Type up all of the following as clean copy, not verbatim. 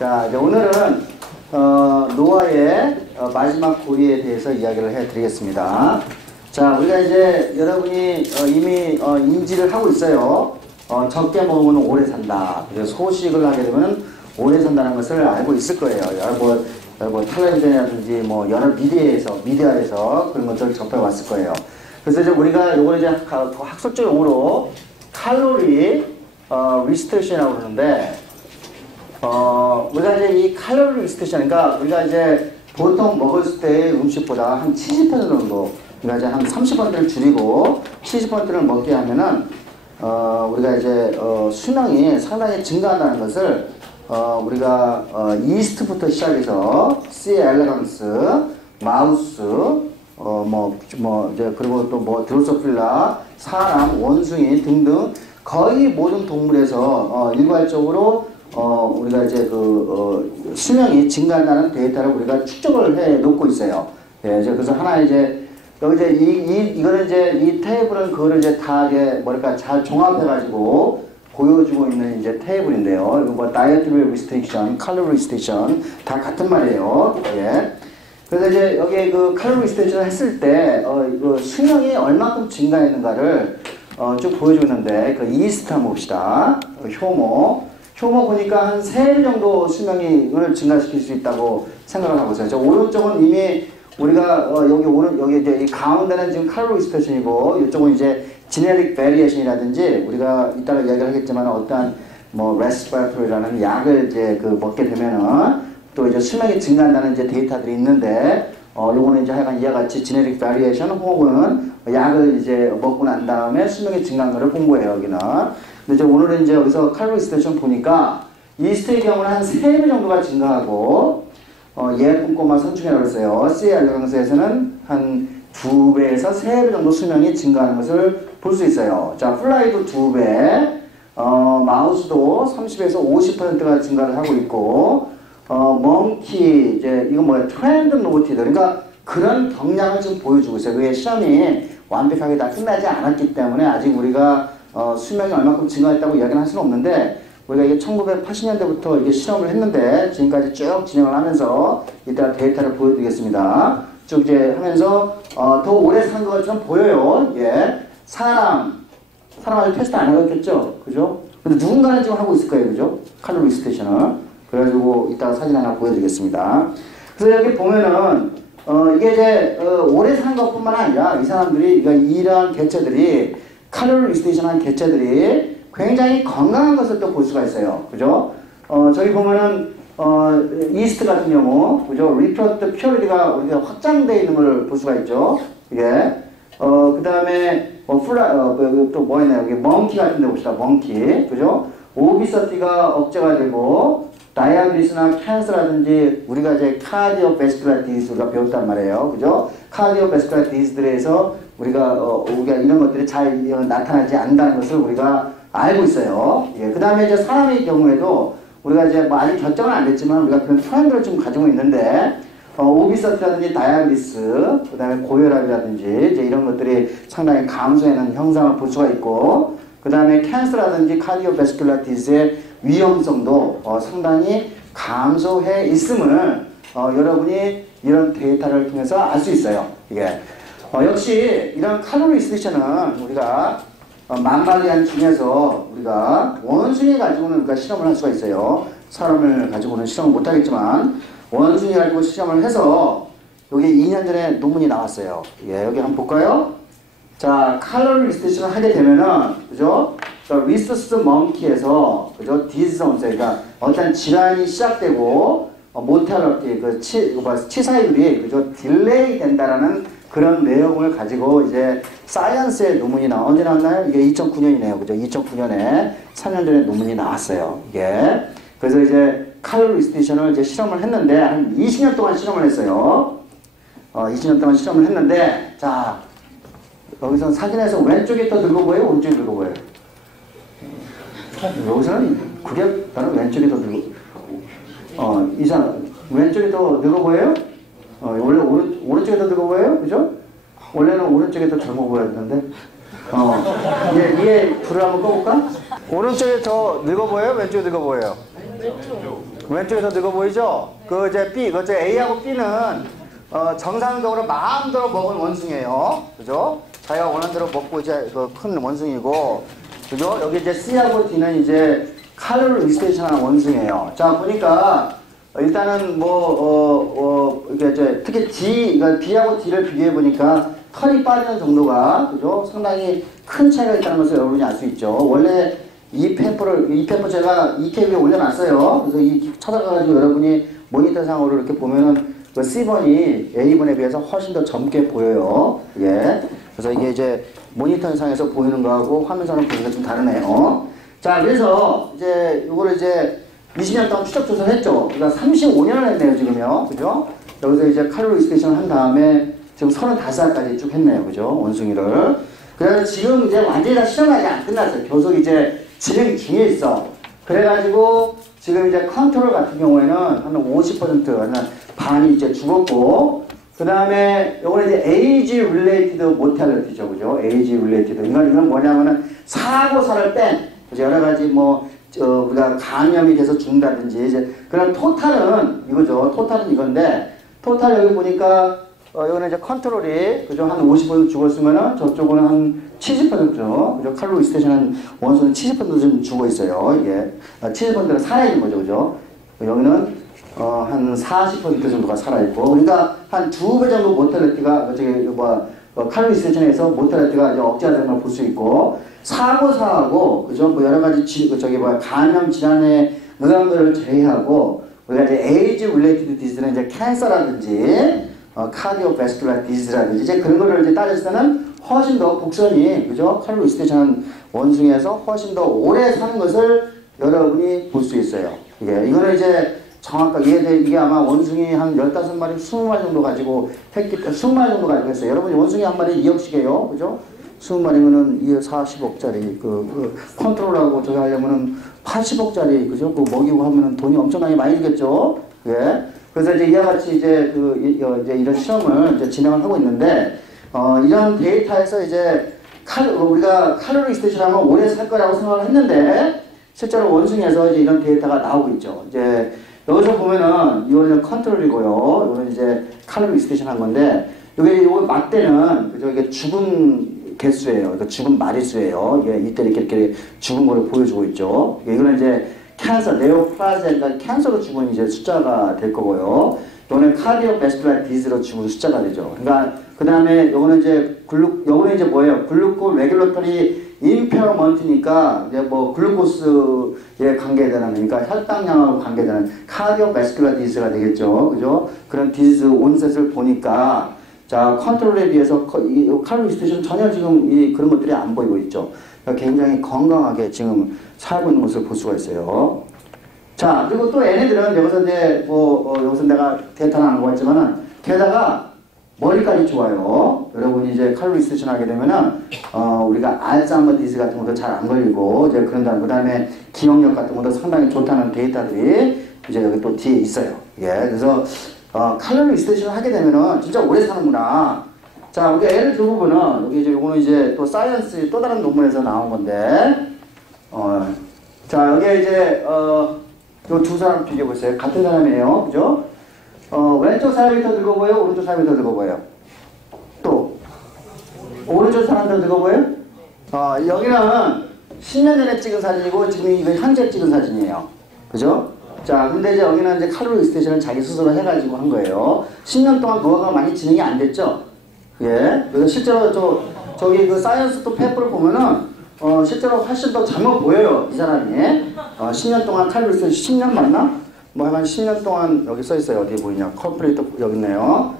자, 이제 오늘은 노아의 마지막 고리에 대해서 이야기를 해드리겠습니다. 자, 우리가 이제 여러분이 이미 인지를 하고 있어요. 적게 먹으면 오래 산다. 그래서 소식을 하게 되면 오래 산다는 것을 알고 있을 거예요. 뭐 텔레비전이라든지 뭐 여러 미디어에서 그런 것들을 접해왔을 거예요. 그래서 이제 우리가 요걸 이제 학술적 용어로 칼로리 리스트릭션이라고 그러는데, 우리가 이제 이 칼로리 리스트릭션, 그러니까 우리가 이제 보통 먹을 때의 음식보다 한 70% 정도, 우리가 이제 한 30%를 줄이고 70%를 먹게 하면은 우리가 이제 수명이 상당히 증가한다는 것을 우리가 이스트부터 시작해서 C. 엘레강스, 마우스, 이제 그리고 또 뭐 드로소필라, 사람, 원숭이 등등 거의 모든 동물에서 일괄적으로 우리가 이제 수명이 증가한다는 데이터를 우리가 축적을 해 놓고 있어요. 예, 그래서 하나 이제 여기 이제 이거는 이제 이 테이블은 그거를 이제 다 이제 뭐랄까 잘 종합해가지고 보여주고 있는 이제 테이블인데요. 이거 뭐 다이어트리 리스트릭션, 칼로리 리스트릭션 다 같은 말이에요. 예. 그래서 이제 여기 그 칼로리 리스트릭션을 했을 때 수명이 얼마큼 증가했는가를 쭉 보여주고 있는데 그 이스트 한번 봅시다. 효모 보니까 한 3배 정도 수명을 증가시킬 수 있다고 생각을 하고 있어요. 저 오른쪽은 이미 우리가 여기 이제 이 가운데는 지금 칼로리 리스트릭션이고 이쪽은 이제 지네릭 베리에이션이라든지 우리가 이따가 이야기를 하겠지만 어떠한 뭐 레스피라토리라는 약을 이제 먹게 되면은 또 이제 수명이 증가한다는 이제 데이터들이 있는데 요거는 이제 하여간 이와 같이 지네릭 베리에이션 혹은 약을 이제 먹고 난 다음에 수명이 증가한 거를 본 거예요, 여기는. 근데 이제 오늘은 이제 여기서 칼로리 리스트릭션 보니까 이스트의 경우는 한 3배 정도가 증가하고 예쁜 꼬마 선충이라고 했어요. C. 엘레강스에서는 한 2배에서 3배 정도 수명이 증가하는 것을 볼 수 있어요. 자, 플라이도 2배, 마우스도 30에서 50%가 증가를 하고 있고, 멍키, 이제, 이건 뭐야, 트렌드 로보티드. 그러니까 그런 경량을 지금 보여주고 있어요. 그게 시험이 완벽하게 다 끝나지 않았기 때문에 아직 우리가 수명이 얼마큼 증가했다고 이야기는 할 수는 없는데, 우리가 이게 1980년대부터 이게 실험을 했는데, 지금까지 쭉 진행을 하면서 이따 데이터를 보여드리겠습니다. 쭉 이제 하면서, 더 오래 산 것처럼 보여요. 예. 사람 아직 테스트 안 해봤겠죠? 그죠? 근데 누군가는 지금 하고 있을 거예요. 그죠? 칼로리 리스트릭션을. 그래가지고 이따가 사진 하나 보여드리겠습니다. 그래서 여기 보면은, 이게 이제, 오래 산 것뿐만 아니라 이 사람들이, 그러니까 이러한 개체들이, 칼로리 리스트릭션 한 개체들이 굉장히 건강한 것을 또 볼 수가 있어요. 그죠? 저기 보면은, 이스트 같은 경우, 그죠? 리프로덕티브 퓨어리티가 우리가 확장되어 있는 걸 볼 수가 있죠. 이게. 그 다음에, 또 뭐 있나요? 여기 멍키 같은 데 봅시다. 멍키. 그죠? 오비서티가 억제가 되고, 다이아베티스나 캔서라든지, 우리가 이제 카디오 베스큘라 디지즈 우리가 배웠단 말이에요. 그죠? 카디오 베스큘라 디지즈들에서 우리가 이런 것들이 잘 나타나지 않는다는 것을 우리가 알고 있어요. 예. 그 다음에 이제 사람의 경우에도 우리가 이제 뭐 아직 결정은 안 됐지만 우리가 그런 트렌드를 좀 가지고 있는데, 오비서티라든지 다이아베티스, 그 다음에 고혈압이라든지 이제 이런 것들이 상당히 감소하는 형상을 볼 수가 있고, 그 다음에 캔서라든지 카디오베스큘라 디지즈의 위험성도 상당히 감소해 있음을 여러분이 이런 데이터를 통해서 알 수 있어요. 이게 역시 이런 칼로리 리스트릭션은 우리가 만발리안 중에서 우리가 원숭이 가지고는 우리가 실험을 할 수가 있어요. 사람을 가지고는 실험을 못 하겠지만 원숭이 가지고 실험을 해서 여기 2년 전에 논문이 나왔어요. 예, 여기 한번 볼까요? 자, 칼로리 리스트릭션을 하게 되면은, 그죠? 리스스 멍키에서, 그죠? 디지즈, 그러니까 어떤 질환이 시작되고, 모탈리티, 치사율이, 그죠? 딜레이 된다라는 그런 내용을 가지고 이제 사이언스의 논문이 언제 나왔나요? 이게 2009년이네요. 그죠? 2009년에 3년 전에 논문이 나왔어요. 이게. 그래서 이제 칼로리 리스트릭션을 이제 실험을 했는데, 한 20년 동안 실험을 했어요. 20년 동안 실험을 했는데, 자, 여기서 사진에서 왼쪽이 더 늙어 보여요? 오른쪽이 늙어 보여요? 여기서는 그게 나는 왼쪽이 더 늙어. 이상 왼쪽이 더 늙어 보여요? 원래 오른쪽이 더 늙어 보여요? 그죠? 원래는 오른쪽이 더 젊어 보였는데. 위에 불을 한번 꺼볼까? 오른쪽이 더 늙어 보여요? 왼쪽이 늙어 보여요? 왼쪽에서 늙어 보이죠? 그 이제 B, 그 이제 A하고 B는 정상적으로 마음대로 먹은 원숭이에요. 그죠? 자기가 원하는 대로 먹고 이제 그 큰 원숭이고, 그죠? 여기 이제 C하고 D는 이제 칼로리 리스트레이션하는 원숭이에요. 자, 보니까 일단은 이게 이제 특히 D, 그러니까 B하고 D를 비교해 보니까 털이 빠지는 정도가, 그죠? 상당히 큰 차이가 있다는 것을 여러분이 알 수 있죠. 원래 이 페퍼 제가 EKB에 올려놨어요. 그래서 이 찾아가가지고 여러분이 모니터상으로 이렇게 보면은 그 C번이 A번에 비해서 훨씬 더 젊게 보여요. 예. 그래서 이게 이제 모니터상에서 보이는 거하고 화면상으로 보이는 게 좀 다르네요. 자, 그래서 이제 요거를 이제 20년 동안 추적 조사를 했죠. 그러니까 35년을 했네요, 지금요. 그죠? 여기서 이제 칼로리 스테이션 한 다음에 지금 35살까지 쭉 했네요. 그죠? 원숭이를. 그래서 지금 이제 완전히 다 실험이 아직 안 끝났어요. 계속 이제 진행 중에 있어. 그래가지고 지금 이제 컨트롤 같은 경우에는 한 50%, 반이 이제 죽었고, 그 다음에 요거는 이제 age related mortality죠. 그죠? age related. 이건 뭐냐면은 사고사를 뺀, 여러 가지 우리가 감염이 돼서 죽는다든지, 이제, 그런 토탈은 이거죠. 토탈은 이건데, 토탈 여기 보니까, 여기는 이제 컨트롤이, 그죠? 한 50% 죽었으면은 저쪽은 한 70%, 그죠? 칼로리 스테이션 한 원소는 70% 좀 죽어 있어요. 이게. 70%가 살아있는 거죠. 그죠? 여기는, 한 40% 정도가 살아있고, 그러니까 한 2배 정도 모탈리티가, 칼로리 스테이션에서 모탈리티가 이제 억제가 되는 걸 볼 수 있고, 사고사하고, 그죠? 여러 가지 감염 질환에 의한 것을 제외하고, 우리가 이제 에이지 릴레이티드 디지즈는 이제 캔서라든지, 카디오베스큘라 디지즈라든지, 이제 그런 거를 이제 따졌을 때는 훨씬 더 곡선이, 그죠? 칼로리 스테이션 원숭이에서 훨씬 더 오래 사는 것을 여러분이 볼 수 있어요. 이거는 이제 정확하게, 이게 아마 원숭이 한 15마리, 20마리 정도 가지고 했기 때문에, 20마리 정도 가지고 했어요. 여러분이 원숭이 한 마리 2억씩이에요. 그죠? 20마리면은 40억짜리, 컨트롤하고 저기 하려면은 80억짜리, 그죠? 먹이고 하면은 돈이 엄청나게 많이 들겠죠? 예. 그래서 이제 이와 같이 이제 이제 이런 실험을 이제 진행을 하고 있는데, 이런 데이터에서 이제 우리가 칼로리 스테이션 하면 오래 살 거라고 생각을 했는데, 실제로 원숭이에서 이제 이런 데이터가 나오고 있죠. 이제 여기서 보면은 이거는 컨트롤이고요. 이거는 이제 칼로리 스테이션 한 건데, 요거 맞대는, 그죠? 이게 죽은 개수예요. 그러니까 죽은 마리수예요. 이때 이렇게 죽은 거를 보여주고 있죠. 이거는 이제 캔서, 네오플라즈아, 그러니까 캔서로 죽은 이제 숫자가 될 거고요. 이거는 카디오베스큘라 디지즈로 죽은 숫자가 되죠. 그러니까 그 다음에 요거는 이제 요거는 이제 뭐예요? 글루코 레귤러터리 임페어먼트니까 이제 글루코스에 관계되는, 그러니까 혈당량하고 관계되는 카디오베스큘라 디지즈가 되겠죠. 그죠? 그런 디지즈 온셋을 보니까, 자, 컨트롤에 비해서 칼로리 스테이션 전혀 지금 그런 것들이 안 보이고 있죠. 그러니까 굉장히 건강하게 지금 살고 있는 것을 볼 수가 있어요. 자, 그리고 또 얘네들은 여기서 이제 여기서 내가 데이터는 안 보았지만은 게다가 머리까지 좋아요. 여러분이 이제 칼로리 스테이션 하게 되면은 우리가 알츠하이머 디지즈 같은 것도 잘 안 걸리고, 이제 그 다음에 기억력 같은 것도 상당히 좋다는 데이터들이 이제 여기 또 뒤에 있어요. 예, 그래서 칼로리 스테이션을 하게 되면은 진짜 오래 사는구나. 자, 우리가 예를 들어보면은, 여기 이제 요거는 이제 또 사이언스 또 다른 논문에서 나온 건데, 자, 여기에 이제, 요 두 사람 비교해보세요. 같은 사람이에요. 그죠? 왼쪽 사람이 더 늙어 보여? 오른쪽 사람이 더 늙어 보여? 또, 오른쪽 사람이 더 늙어 보여? 여기는 10년 전에 찍은 사진이고, 지금 이거 현재 찍은 사진이에요. 그죠? 자, 근데 이제 여기는 이제 칼로리 스테이션을 자기 스스로 해가지고 한 거예요. 10년 동안 그거가 많이 진행이 안 됐죠? 예. 그래서 실제로 저기 그 사이언스 또 페이퍼를 보면은, 실제로 훨씬 더 젊어 보여요, 이 사람이. 10년 동안 칼로리 스테이션 10년 맞나? 한 10년 동안 여기 써 있어요. 어디 보이냐? 컴플레이트 여기 있네요.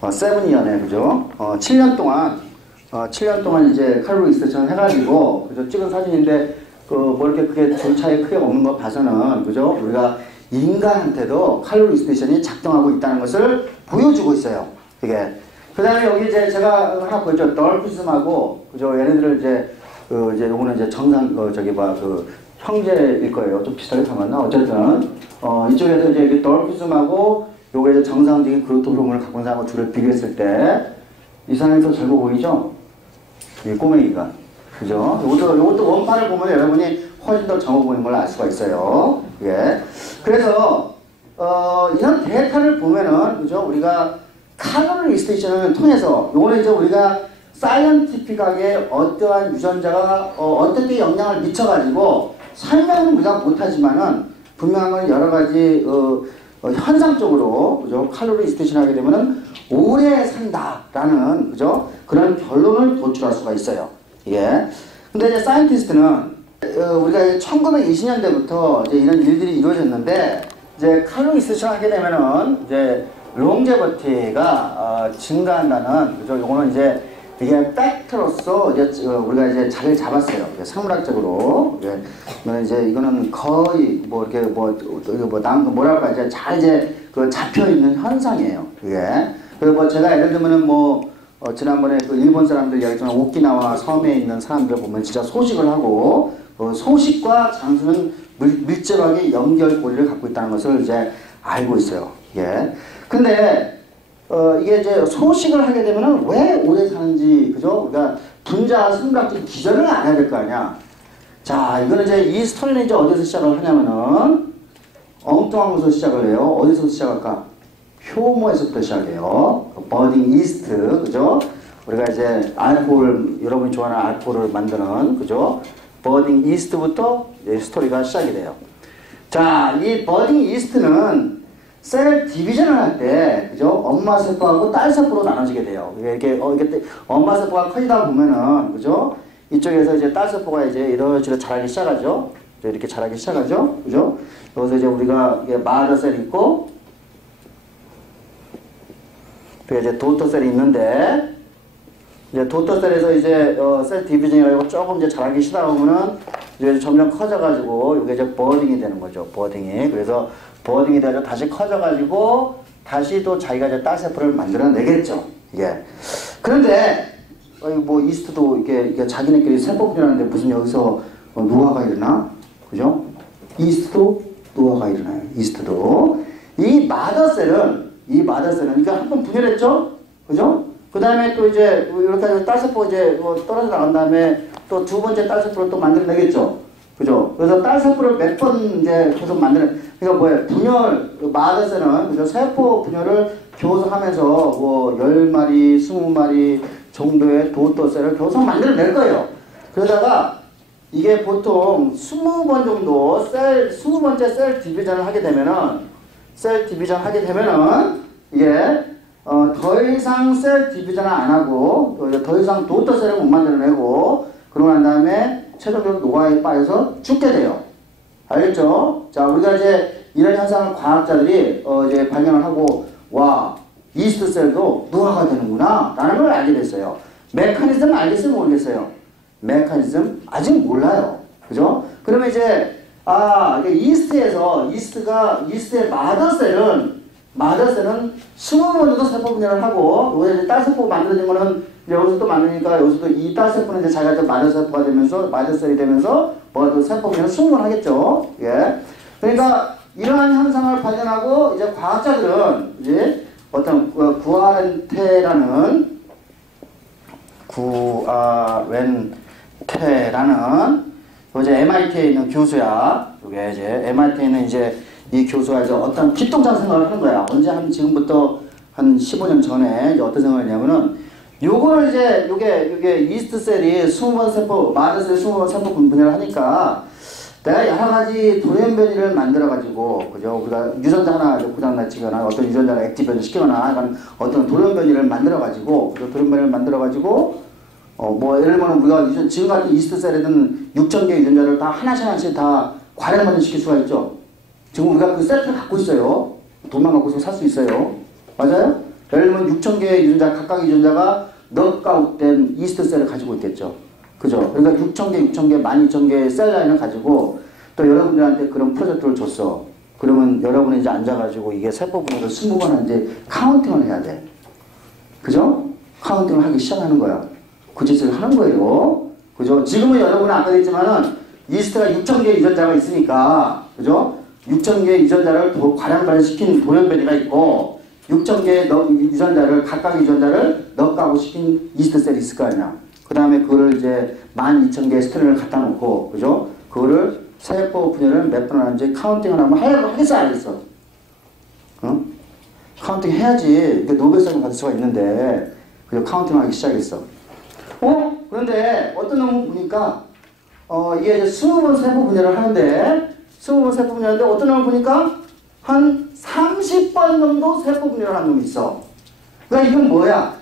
7년에, 그죠? 7년 동안 이제 칼로리 스테이션 해가지고, 그죠? 찍은 사진인데, 이렇게 크게 전 차이 크게 없는 거 봐서는, 그죠? 우리가 인간한테도 칼로리 스테이션이 작동하고 있다는 것을 보여주고 있어요. 이게. 그 다음에 여기 이제 제가 하나 보여줘. 덜피즘하고, 그죠? 얘네들을 이제, 요거는 이제 형제일 거예요. 좀 비슷하게 담았나? 어쨌든, 이쪽에서 이제 덜피즘하고, 요게 이제 정상적인 그루트 호르몬을 갖고 있는 사람하고 둘을 비교했을 때, 이 사람이 더 젊어 보이죠? 이 꼬맹이가. 그죠? 요것도 원판을 보면 여러분이 훨씬 더 정확 보이는 걸 알 수가 있어요. 예. 그래서 이런 데이터를 보면은 그죠? 우리가 칼로리 리스테이션을 통해서 요거는 이제 우리가 사이언티픽하게 어떠한 유전자가 어떻게 영향을 미쳐가지고 설명은 우리가 못하지만은 분명한 건 여러 가지 현상적으로 그죠? 칼로리 리스테이션 하게 되면은 오래 산다라는 그죠? 그런 결론을 도출할 수가 있어요. 예. 근데 이제 사이언티스트는 우리가 1920년대부터 이제 이런 일들이 이루어졌는데 이제 칼로리 리스테이션 하게 되면은 이제 롱제버티가 증가한다는 그죠? 요거는 이제 이게 팩트로서 이제 우리가 이제 자리를 잡았어요. 생물학적으로. 이제 이거는 거의 뭐 이렇게 뭐랄까 이제 잘 이제 그 잡혀 있는 현상이에요. 이게. 그리고 뭐 제가 예를 들면은 지난번에 그 일본 사람들 이야기했지만 오키나와 섬에 있는 사람들 보면 진짜 소식을 하고 소식과 장수는 밀접하게 연결고리를 갖고 있다는 것을 이제 알고 있어요. 예. 근데 이게 이제 소식을 하게 되면은 왜 오래 사는지 그죠? 그러니까 분자 생물학적 기전을 알아야 될 거 아니야. 자, 이거는 이제 이 스토리는 이제 어디서 시작을 하냐면은 엉뚱한 곳에서 시작을 해요. 어디서 시작할까? 효모에서부터 시작해요. 버딩 이스트, 그죠? 우리가 이제 알코올, 여러분이 좋아하는 알코올을 만드는, 그죠? 버딩 이스트부터 스토리가 시작이 돼요. 자, 이 버딩 이스트는 셀 디비전을 할 때, 그죠? 엄마 세포하고 딸 세포로 나눠지게 돼요. 이렇게 엄마 세포가 커지다 보면은, 그죠? 이쪽에서 이제 딸 세포가 이제 이러저러 자라기 시작하죠. 이렇게 자라기 시작하죠. 그죠? 여기서 이제 우리가 마더 셀이 있고, 이제 도터셀이 있는데, 이제 도터셀에서 이제 셀 디비전이라고 조금 이제 자라기 시작하면은 이제 점점 커져가지고 이게 이제 버딩이 되는 거죠. 버딩이. 그래서 버딩이 돼서 다시 커져가지고 다시 또 자기가 이제 딸 세포를 만들어내겠죠. 예. 그런데 뭐 이스트도 이게 자기네끼리 세포 분열하는데 무슨 여기서 노화가 일어나? 그죠? 이스트도 노화가 일어나요. 이스트도. 이 마더셀은 그러니까 한 번 분열했죠? 그죠? 그 다음에 또 이제 이렇게 해서 딸세포가 이제 떨어져 나간 다음에 또 두 번째 딸세포를 또 만들어내겠죠? 그죠? 그래서 딸세포를 몇 번 이제 계속 그러니까 뭐예요? 분열, 마더셀은 그죠? 세포 분열을 교성하면서 뭐 10마리, 20마리 정도의 도토셀을 교성 만들어낼 거예요. 그러다가 이게 보통 20번 정도 20번째 셀 디비전을 하게 되면은 이게 더 이상 셀 디비전을 안 하고 더 이상 도터셀을 못 만들어내고 그러고 난 다음에 최종적으로 노화에 빠져서 죽게 돼요. 알겠죠? 자, 우리가 이제 이런 현상을 과학자들이 이제 발견을 하고 와, 이스트 셀도 노화가 되는구나 라는 걸 알게 됐어요. 메커니즘 알겠어요? 모르겠어요? 메커니즘 아직 몰라요. 그죠? 그러면 이제 이스트의 마더셀은 20번 정도 세포 분열을 하고, 여기서 딸세포 만들어진 거는 여기서 또 만드니까 여기서도 이 딸세포는 이제 자기가 좀 마더세포가 되면서, 마더셀이 되면서, 세포 분열을 20번 하겠죠. 예. 그러니까 이러한 현상을 발견하고, 이제 과학자들은 이제 어떤 구아렌테라는 이제 MIT에 있는 교수야. 이게 이제 MIT에 있는 이제 이 교수가 이제 어떤 기똥찬 생각을 하는 거야. 지금부터 한 15년 전에 이제 어떤 생각을 했냐면은 요거를 이제 요게 이스트 셀이 20번 세포, 마더셀 20번 세포 분열을 하니까 내가 여러 가지 돌연변이를 만들어가지고, 그죠? 우리가 유전자 하나 고장나치거나 어떤 유전자를 액티베이션 시키거나 어떤 돌연변이를 만들어가지고, 예를 들면 우리가 지금 같은 이스트 셀에는 6,000개 유전자를 다 하나씩 다 과량 시킬 수가 있죠. 지금 우리가 그 셀을 갖고 있어요. 돈만 갖고서 살 수 있어요. 맞아요? 예를 들면 6,000개의 유전자, 각각의 유전자가 넉아웃된 이스트 셀을 가지고 있겠죠. 그죠? 그러니까 6,000개, 12,000개의 셀 라인을 가지고 또 여러분들한테 그런 프로젝트를 줬어. 그러면 여러분이 이제 앉아가지고 이게 세포 분열을 20번 이제 카운팅을 해야 돼. 그죠? 카운팅을 하기 시작하는 거야. 그 짓을 하는 거예요. 그죠? 지금은 여러분은 아까 했지만은 이스트가 6,000개의 유전자가 있으니까, 그죠? 6,000개의 유전자를 과량 발현시킨 돌연변이가 있고, 6,000개의 유전자를, 각각의 유전자를 넉가고 시킨 이스트 셀이 있을 거 아니야. 그 다음에 그거를 이제 12,000개의 스트링을 갖다 놓고, 그죠? 그거를 세포 분열을 몇 번 하는지 카운팅을 하면 하겠어, 안 하겠어? 어? 카운팅 해야지 노벨상을 받을 수가 있는데 그래서 카운팅을 하기 시작했어. 그런데 어떤 놈은 보니까 이게 이제 20번 세포 분열을 하는데 20번 세포 분열하는데 어떤 놈을 보니까 한 30번 정도 세포 분열을 하는 놈이 있어. 그러니까 이건 뭐야?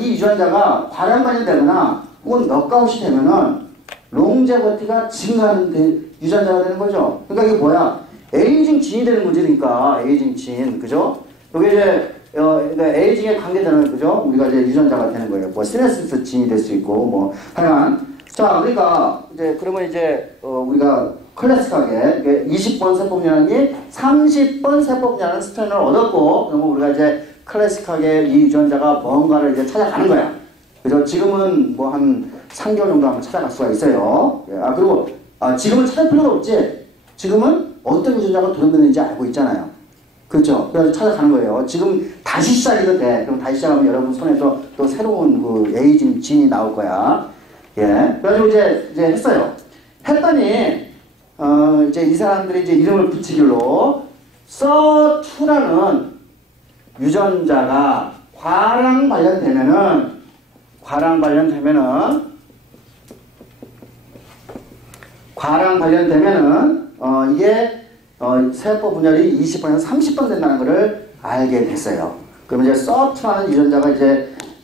이 유전자가 과량반응되거나 혹은 넉아웃이 되면은 롱제버티가 증가하는 유전자가 되는 거죠. 그러니까 이게 뭐야? 에이징 진이 되는 문제니까 에이징 진, 그죠? 이게 이제 그러니까 에이징에 관계되는, 그죠? 우리가 이제 유전자가 되는 거예요. 뭐 시네시스 진이 될 수 있고 뭐 하여간. 자, 그러니까 이제 그러면 이제 우리가 클래식하게 20번 세포 분열하니 30번 세포 분열하는 스트레인을 얻었고, 그러면 우리가 이제 클래식하게 이 유전자가 뭔가를 이제 찾아가는 거야. 그죠? 지금은 뭐 한 3개월 정도 하면 찾아갈 수가 있어요. 그리고 지금은 찾을 필요도 없지. 지금은 어떤 유전자가 도전되는지 알고 있잖아요. 그렇죠? 그래서 찾아가는 거예요. 지금 다시 시작이 돼. 그럼 다시 시작하면 여러분 손에서 또 새로운 그 에이징 진이 나올 거야. 예. 그래가지고 이제 했어요. 했더니, 이제 이 사람들이 이제 이름을 붙이기로, SIR2라는 유전자가 과량 발견되면은, 이게, 세포 분열이 20번에서 30번 된다는 것을 알게 됐어요. 그러면 이제 SIR2라는 유전자가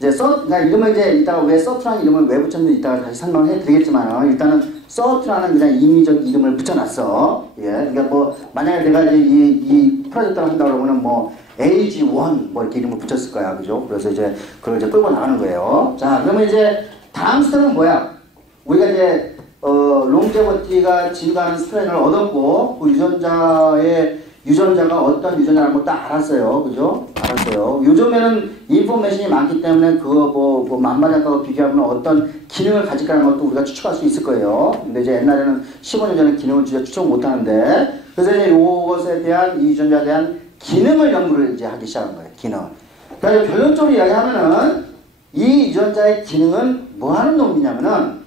그러니까 이름을 이제 이따가 왜 SIR2라는 이름을 왜 붙였는지 이따가 다시 설명해 드리겠지만, 일단은 SIR2라는 그냥 임의적 이름을 붙여놨어. 예. 그러니까 뭐, 만약에 내가 이제 이 프로젝트를 한다 그러면은 뭐, AG1 뭐 이렇게 이름을 붙였을 거야. 그죠? 그래서 이제 그걸 이제 끌고 나가는 거예요. 자, 그러면 이제 다음 스텝은 뭐야? 우리가 이제 롱제버티가 증가하는 스트레인을 얻었고, 그 유전자가 어떤 유전자라는 것도 알았어요. 그죠? 알았어요. 요즘에는 인포메이션이 많기 때문에 그거 뭐 만마작하고 비교하면 어떤 기능을 가질까라는 것도 우리가 추측할 수 있을 거예요. 근데 이제 옛날에는 15년 전에 기능을 진짜 추측 못 하는데, 그래서 이제 요것에 대한 이 유전자에 대한 기능을 연구를 이제 하기 시작한 거예요. 기능. 그래서 결론적으로 이야기하면은 이 유전자의 기능은 뭐 하는 놈이냐면은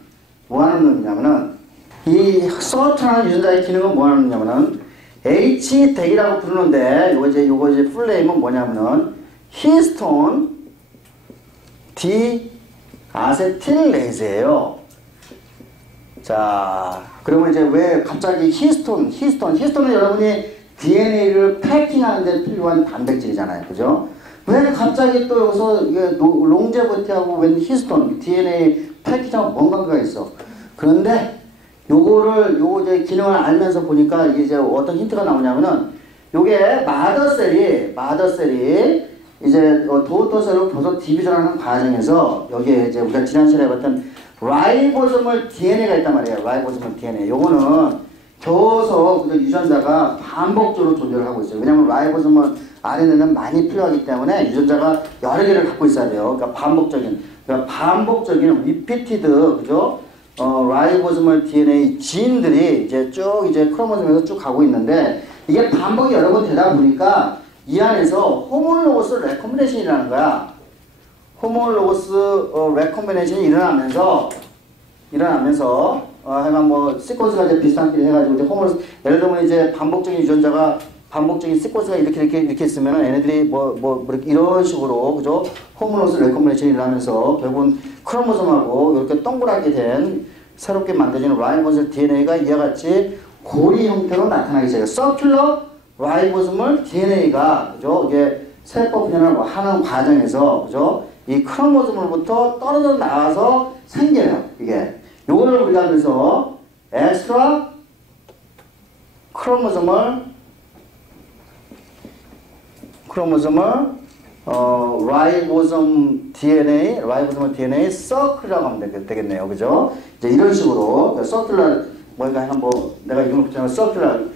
이 SIR2라는 유전자의 기능은 뭐 하는 놈이냐면은 H덱이라고 부르는데 요거 이제 풀네임은 뭐냐면은 히스톤 디아세틸레이즈예요. 자, 그러면 이제 왜 갑자기 히스톤은 여러분이 DNA를 패킹하는 데 필요한 단백질이잖아요. 그죠? 왜 갑자기 또 여기서 이게 롱제버티하고 웬 히스톤, DNA 패킹하고 뭔 관계가 있어? 그런데 요거 이제 기능을 알면서 보니까 이게 이제 어떤 힌트가 나오냐면은 요게 마더셀이 이제 도토셀로 버섯 디비전하는 과정에서 여기에 이제 우리가 지난 시간에 봤던 라이보소멀 DNA가 있단 말이에요. 라이보소멀 DNA. 요거는 겨우서 유전자가 반복적으로 존재를 하고 있어요. 왜냐하면 라이보소멀 RNA는 많이 필요하기 때문에 유전자가 여러 개를 갖고 있어야 돼요. 그러니까 반복적인 리피티드, 그죠? 라이보소멀 DNA 지인들이 이제 크로모솜에서 쭉 가고 있는데, 이게 반복이 여러 번 되다 보니까 이 안에서 호몰로거스 레콤비네이션이라는 거야. 호몰로거스 레콤비네이션이 일어나면서 하여간 뭐 시퀀스가 이제 비슷한 길 해가지고 이제 호몰로거스, 예를 들면 이제 반복적인 유전자가 반복적인 시퀀스가 이렇게 있으면은 얘네들이 이런 식으로, 그죠? 호몰로거스 레콤비네이션이 일어나면서 결국은 크로모솜하고 이렇게 동그랗게 된 새롭게 만들어지는 라이보소멀 DNA가 이와 같이 고리 형태로 나타나기 시작해요. 서큘러 라이보소멀 DNA가, 그죠? 이게 세포 분열을 하는 과정에서, 그죠? 이 크로모솜으로부터 떨어져 나와서 생겨요. 이게. 요거를 우리가 그래서 엑스트라 크로모솜을 라이보솜 DNA 서클이라고 하면 되겠네요. 그죠? 이제 이런 식으로 서큘러 내가 이름을 붙여놓은 서큘러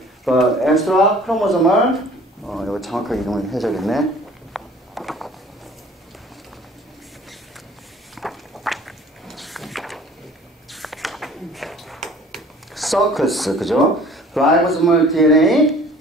엑스트라 크로모솜을 이거 정확하게 이름을 해줘야겠네. 서클스, 그죠? 라이보솜 DNA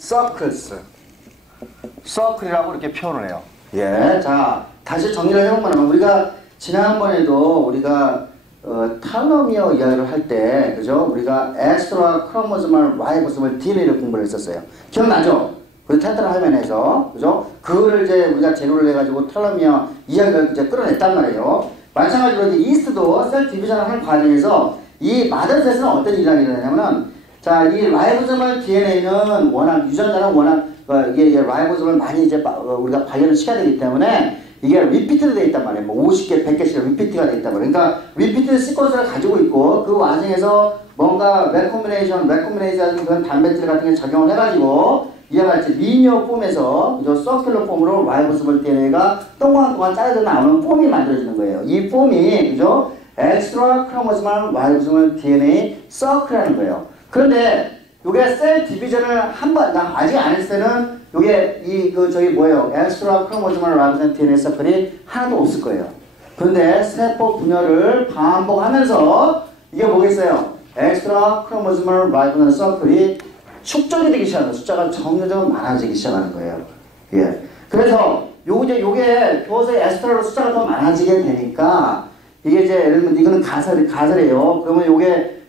서클이라고 이렇게 표현을 해요. 예. 자, 다시 정리를 해보면, 우리가 지난번에도 우리가 텔로미어 이야기를 할 때, 그죠? 우리가 엑스트라 크로모소멀 라이보소멀 DNA를 공부를 했었어요. 기억나죠? 그 텐트라 화면에서, 그죠? 그거를 이제 우리가 재료를 해가지고 텔로미어 이야기를 이제 끌어냈단 말이에요. 마찬가지로 이제 이스트도 셀 디비전을 하는 과정에서 이 마더셋은 어떤 일을 하냐면은, 자, 이 라이보소멀 DNA는 워낙, 유전자는 워낙, 이게 라이보소멀 많이 이제 우리가 발현을 시켜야 되기 때문에 이게 리피트로 되어 있단 말이에요. 뭐 50개, 100개씩 리피트가 되어 있단 말이에요. 그러니까 리피트 시퀀스를 가지고 있고 그 와중에서 뭔가 레코미네이션 그런 단백질 같은 게 작용을 해가지고 이와 같이 리니어 폼에서 그죠? 서큘러 폼으로 라이보소멀 DNA가 동안 짜여져 나오는 폼이 만들어지는 거예요. 이 폼이 그죠? 엑스트라 크로모소멀 라이보소멀 DNA 서클이라는 거예요. 그런데 요게 셀 디비전을 아직 안 했을 때는 요게 저기 뭐예요? 엑스트라 크로모소멀 라이보소멀 DNA 서클이 하나도 없을 거예요. 그런데 세포 분열을 반복하면서 이게 뭐겠어요? 엑스트라 크로모소멀 라이보소멀 서클이 축적이 되기 시작하는 거예요. 숫자가 점점 많아지기 시작하는 거예요. 예. 그래서 요게 교서 엑스트라로 숫자가 더 많아지게 되니까 이게 이제 예를 들면 이거는 가설이에요. 그러면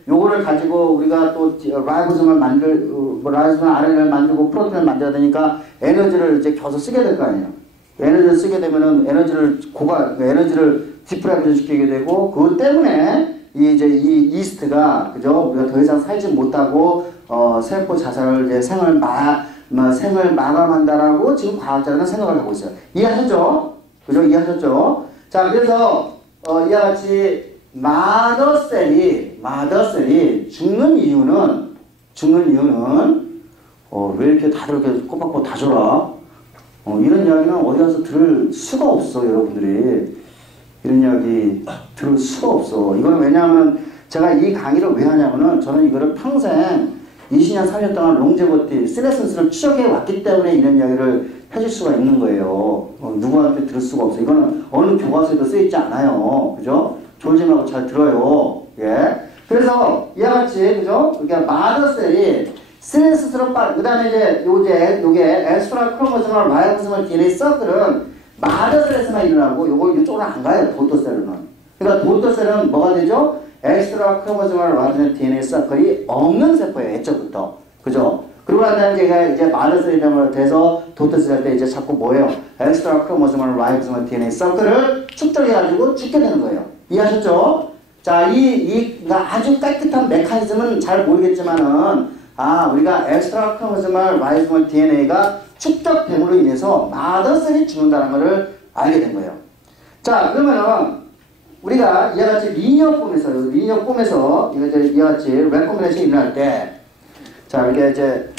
요거를 가지고 우리가 또 라이보소멀 라이보소멀 RNA를 만들고 프로틴을 만들어야 되니까 에너지를 이제 겨서 쓰게 될 거 아니에요. 에너지를 쓰게 되면은 에너지를 디프라이브션 시키게 되고 그것 때문에 이 이스트가 그죠? 우리가 더 이상 살지 못하고 세포 자살을 이제 생을 마감한다라고 지금 과학자들은 생각을 하고 있어요. 이해하셨죠? 그죠? 이해하셨죠? 자, 그래서 이와 같이 마더셀이 죽는 이유는 왜 이렇게 다들 이렇게 꼬박꼬박 다 줘라? 이런 이야기는 어디 가서 들을 수가 없어, 여러분들이. 이런 이야기 들을 수가 없어. 이거는 왜냐하면 제가 이 강의를 왜 하냐면은 저는 이거를 평생 20년, 30년 동안 롱제버티, 시네센스를 추적해 왔기 때문에 이런 이야기를 해줄 수가 있는 거예요. 누구한테 들을 수가 없어. 이거는 어느 교과서에도 쓰여있지 않아요. 그죠? 졸지 말고 잘 들어요. 예. 그래서 이와 같이, 그죠? 그러니까 마더셀이 시네센스로 그 다음에 이제 요게 엑스트라 크로모소멀 라이보소멀 DNA 서클은 마더셀에서만 일어나고 이쪽으로 안 가요. 도토셀은. 그러니까 도토셀은 뭐가 되죠? 엑스트라 크로모소멀 라이보소멀 DNA 서클이 없는 세포예요. 애초부터. 그죠? 그러고 난 다음에 제가 이제 마더셀이 돼서 도토셀 할 때 이제 자꾸 뭐예요? 엑스트라 크로모소멀 라이보소멀 DNA 서클을 축적해가지고 죽게 되는 거예요. 이해하셨죠? 자, 그러니까 아주 깨끗한 메커니즘은 잘 모르겠지만은, 우리가 엑스트라 크로모소멀 라이보소멀 DNA가 축적됨으로 인해서 마더셀이 죽는다는 것을 알게 된 거예요. 자, 그러면은, 우리가 이와 같이 리니어 폼에서, 이와 같이 레코미네이션이 일어날 때, 자, 이렇게 이제,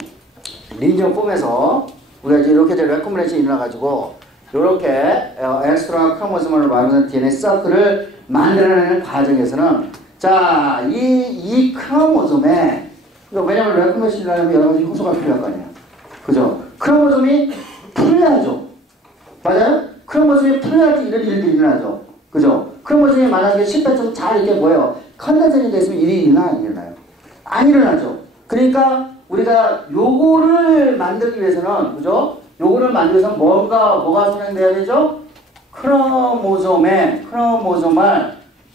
리니어 폼에서, 우리가 이렇게 이제 레코미네이션이 일어나가지고, 요렇게, 엑스트라 크로모소멀 라이보소멀 DNA 서클을 만들어내는 과정에서는, 자, 이 크로모솜에, 왜냐면 레코미네이션이 일어나면 여러 가지 효소가 필요할 거 아니에요. 그죠? 크로모솜이 풀려야죠. 맞아요? 크로모솜이 풀려야지 이런 일들이 일어나죠. 그죠? 크로모솜이 만약에 10회쯤 잘 이렇게 뭐예요? 컨덴서션이 됐으면 일이 일어나요? 안 일어나요? 안 일어나죠. 그러니까 우리가 요거를 만들기 위해서는, 그죠? 요거를 만들기 위해서는 뭐가 선행돼야 되죠? 크로모솜을,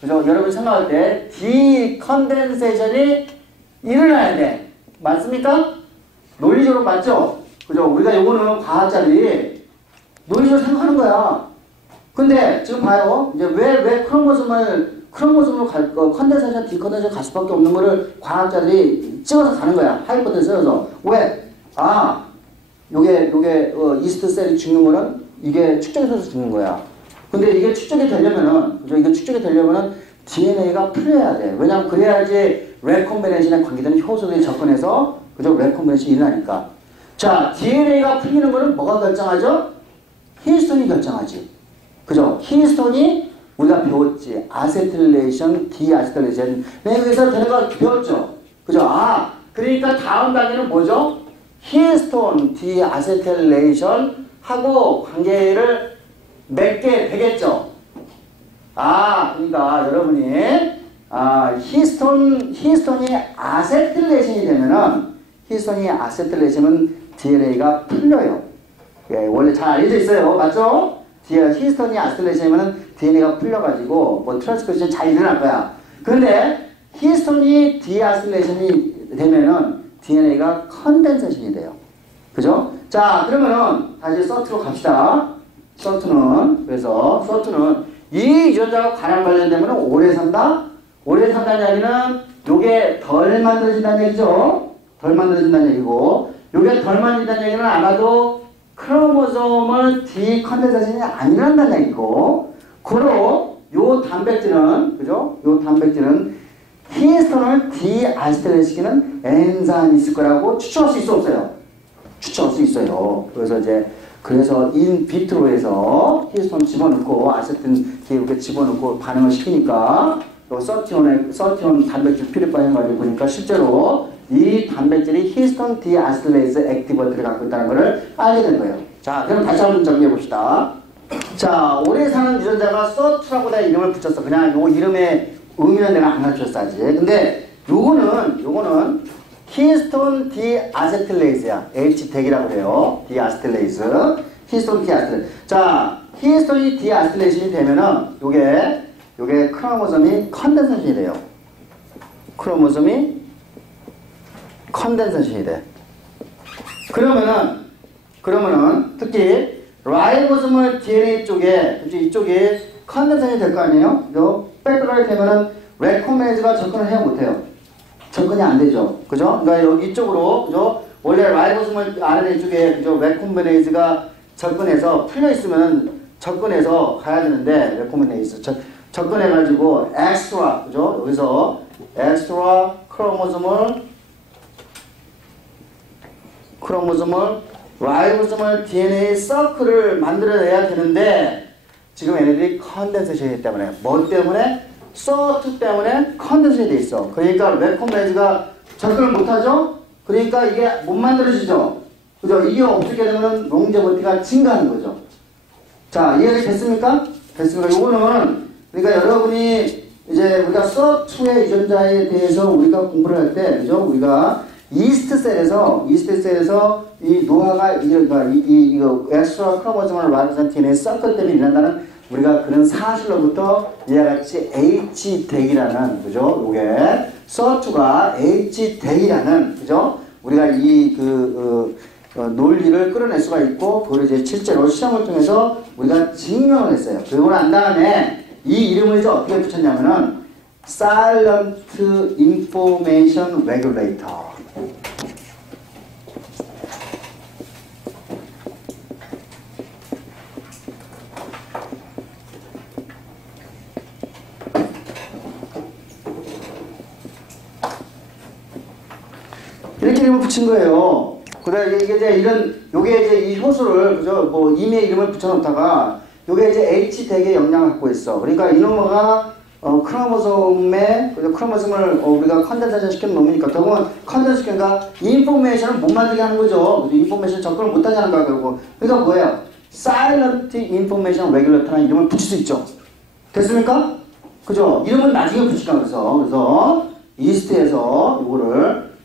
그죠? 여러분 생각할 때 디컨덴세이션이 일어나야 돼. 맞습니까? 논리적으로 맞죠? 그죠? 우리가 요거는 과학자들이 논리적으로 생각하는 거야. 근데 지금 봐요. 이제 왜 크로모솜으로 컨덴세이션, 디컨덴세이션 갈 수밖에 없는 거를 과학자들이 찍어서 가는 거야. 하이퍼텐스 써서. 왜? 요게 이스트 셀이 죽는 거는 이게 축적이 돼서 죽는 거야. 근데 이게 축적이 되려면은, 그죠? 이게 축적이 되려면은 DNA가 풀려야 돼. 왜냐면 그래야지 레콤비네이션에 관계되는 효소들이 접근해서, 그죠? 레콤비네이션이 일어나니까. 자, DNA가 풀리는 거는 뭐가 결정하죠? 히스톤이 결정하지. 그죠? 히스톤이 우리가 배웠지. 아세틸레이션, 디아세틸레이션. 여기서 되는 거 배웠죠? 그죠? 그러니까 다음 단계는 뭐죠? 히스톤, 디아세틸레이션 하고 관계를 맺게 되겠죠? 그러니까 여러분이, 히스톤이 아세틸레이션이 되면은, DNA가 풀려요. 예, 원래 잘 알려져 있어요. 맞죠? 히스톤이 아세틸레이션이면은 DNA가 풀려가지고, 트랜스크립션 잘 일어날 거야. 그런데 히스톤이 디아실레이션이 되면은 DNA가 컨덴세이션이 돼요. 그죠? 자, 그러면은 다시 서투로 갑시다. 서투는 이 유전자가 관련 관련되면 오래 산다? 오래 산다는 얘기는 요게 덜 만들어진다는 얘기죠. 덜 만들어진다는 얘기고, 요게 덜 만들어진다는 얘기는 아마도 크로모솜을 디컨덴세이션이 안 일어난다는 얘기고, 고로 요 단백질은, 그죠? 요 단백질은 히스톤을 디아시텔레시키는 엔자임이 있을 거라고 추측할 수 있어, 없어요? 추측할 수 있어요. 그래서 인비트로에서 히스톤 집어넣고 아세틴 이렇게 집어넣고 반응을 시키니까 요 서티온 단백질 퓨리파이어 가지고 보니까 실제로 이 단백질이 히스톤 디아시텔레이스 액티버트를 갖고 있다는 것을 알게 된 거예요. 자, 그럼 다시 한번 정리해 봅시다. 자, 오래 사는 유전자가 서투라고 다 이름을 붙였어. 그냥 요 이름의 의미는 내가 안 가르쳤어 아직. 근데 요거는 히스톤 디아세틸레이스야. H-덱이라고 그래요. 디아세틸레이스. 히스톤 디아세틸레이스. 자, 히스톤이 디아세틸레이션이 되면은 요게 크로모솜이 컨덴세이션이 돼요. 크로모솜이 컨덴세이션이 돼. 그러면은 특히 라이보소멀 DNA 쪽에 이쪽에 컨덴세이션이 될 거 아니에요? 요 백그라운드 되면은 레코메이즈가 접근을 해야 못해요. 접근이 안 되죠. 그죠? 그러니까 여기 이쪽으로, 그죠? 원래 라이보소멀 RNA 쪽에, 그죠? 레코메이즈가 접근해서 풀려있으면 접근해서 가야 되는데, 레코메이즈. 접근해가지고, 엑스트라, 그죠? 여기서, 엑스트라 크로모소멀 라이보소멀 DNA 서클을 만들어내야 되는데, 지금 얘네들이 컨덴세이션이기 때문에, 뭐 때문에? 서투 때문에 컨덴세이션이 돼 있어. 그러니까 레코메이즈가 접근을 못하죠? 그러니까 이게 못 만들어지죠? 그죠? 이게 없게 되면 롱제버티가 증가하는 거죠. 자, 이해가 됐습니까? 요거는, 그러니까 여러분이 이제 우리가 서투의 유전자에 대해서 우리가 공부를 할 때, 그죠? 우리가 이스트셀에서 이 노화가, 이거 엑스트라 크로모소멀 라이보소멀 DNA 서클 때문에 일어난다는 우리가 그런 사실로부터 이와 같이 H-덱이라는, 그죠? 요게, 서투가 H-덱이라는, 그죠? 우리가 논리를 끌어낼 수가 있고, 그걸 이제 실제로 시험을 통해서 우리가 증명을 했어요. 그러고 난 다음에 이 이름을 이제 어떻게 붙였냐면은, Silent Information Regulator. 이렇게 이름을 붙인 거예요. 그다음에 이게 이제 이 효소를, 그죠? 뭐, 임의 이름을 붙여놓다가, 요게 이제 H-덱의 영향을 갖고 있어. 그러니까 이놈가 크로모솜을 우리가 컨덴세이션 시키는 놈이니까, 결국은 컨덴세이션 시키니까 인포메이션을 못 만들게 하는 거죠. 인포메이션 접근을 못하게 하는 거야, 결국. 그러니까 뭐예요? Silent Information Regulator라는 이름을 붙일 수 있죠. 됐습니까? 그죠? 이름은 나중에 붙일까, 그래서 이스트에서 요거를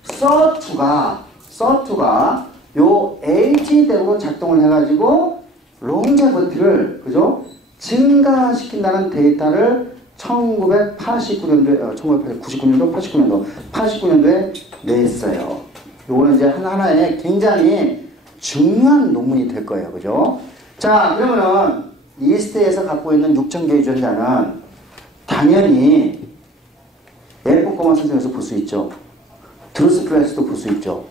서투가 요 H-덱으로 작동을 해가지고 롱제버티를, 그죠? 증가시킨다는 데이터를 89년도에 냈어요. 요거는 이제 하나하나의 굉장히 중요한 논문이 될 거예요. 그죠? 자, 그러면은 이스트에서 갖고 있는 6,000개 유전자는 당연히 예쁜 꼬마 선생에서 볼 수 있죠. 드로스플라에서도 볼 수 있죠.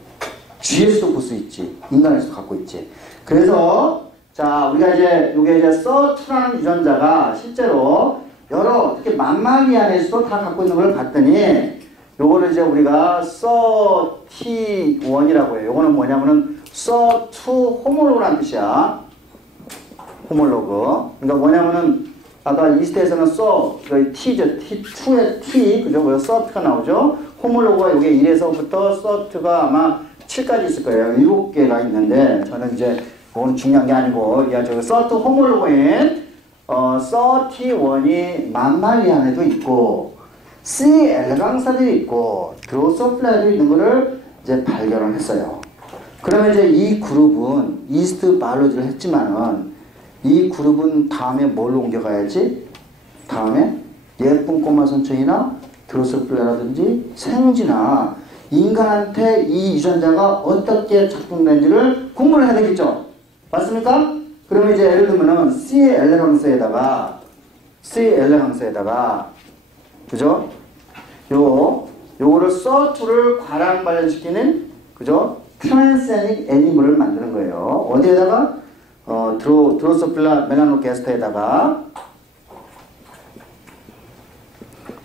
G에서도 볼 수 있지. 인간에서도 갖고 있지. 그래서 자, 우리가 이제 요게 이제 서투라는 유전자가 실제로 여러 특히 맘마리안에서도 다 갖고 있는 걸 봤더니 요거를 이제 우리가 서T1이라고 해요. 요거는 뭐냐면은 서투 호몰로그라는 뜻이야. 호몰로그. 그러니까 뭐냐면은 아까 이스트에서는 T죠. T2의 T, 그죠? 그래서 서트가 나오죠. 호몰로그가 요게 1에서부터 서트가 아마 7까지 있을 거예요. 7개가 있는데, 저는 이제, 그건 중요한 게 아니고, 서트 호몰로그인, 서티1이 맘마리안에도 있고, C 엘레강사도 있고, 드로소플라에도 있는 거를 이제 발견을 했어요. 그러면 이제 이 그룹은, 이스트 바이올로지를 했지만은, 이 그룹은 다음에 뭘로 옮겨가야지? 다음에 예쁜 꼬마 선충이나 드로소필라라든지 생쥐나 인간한테 이 유전자가 어떻게 작동되는지를 공부를 해야 되겠죠. 맞습니까? 그러면 이제 예를 들면은 C 엘레강스에다가 그죠? 요거를 서투를 과량 발현시키는 그죠? 트랜스제닉 애니멀을 만드는 거예요. 어디에다가 드로소필라 멜라노게스트에다가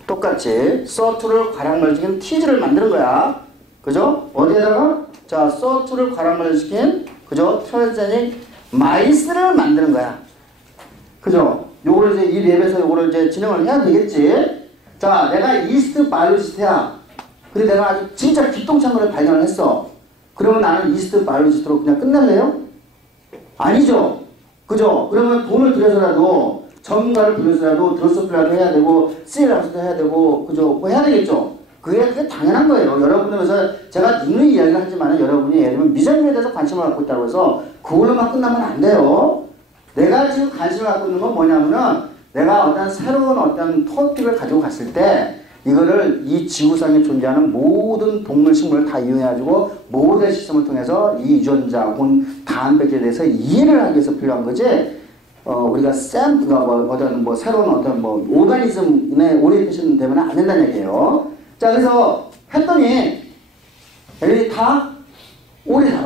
똑같이 서투를 과량 발현시킨 티즈를 만드는 거야. 그죠? 어디에다가 자 서투를 과량 발현시킨 그죠? 트랜스제닉 마이스를 만드는 거야. 그죠? 요거를 이제 이 랩에서 요거를 이제 진행을 해야 되겠지. 자, 내가 이스트 바이올로지스트야. 근데 내가 아주 진짜 기똥찬 거를 발견을 했어. 그러면 나는 이스트 바이올로지스트로 그냥 끝날래요? 아니죠. 그죠? 그러면 돈을 들여서라도 전문가를 불러서라도 드로소필라도 해야 되고 CLR도 해야 되고 그죠? 뭐 해야 되겠죠. 그게 당연한 거예요. 여러분들에서 제가 누누이 이야기를 하지만 여러분이 예를 들면 미생물에 대해서 관심을 갖고 있다고 해서 그걸로만 끝나면 안 돼요. 내가 지금 관심을 갖고 있는 건 뭐냐면은 내가 어떤 새로운 어떤 토픽을 가지고 갔을 때 이거를 이 지구상에 존재하는 모든 동물, 식물을 다 이용해가지고 모델 시스템을 통해서 이 유전자 혹은 단백질에 대해서 이해를 하기 위해서 필요한 거지. 우리가 어떤 뭐 새로운 어떤 뭐 오가니즘에 오리엔테이션 되면 안 된다는 얘기예요. 자, 그래서 했더니 애들이 다 오래 살아.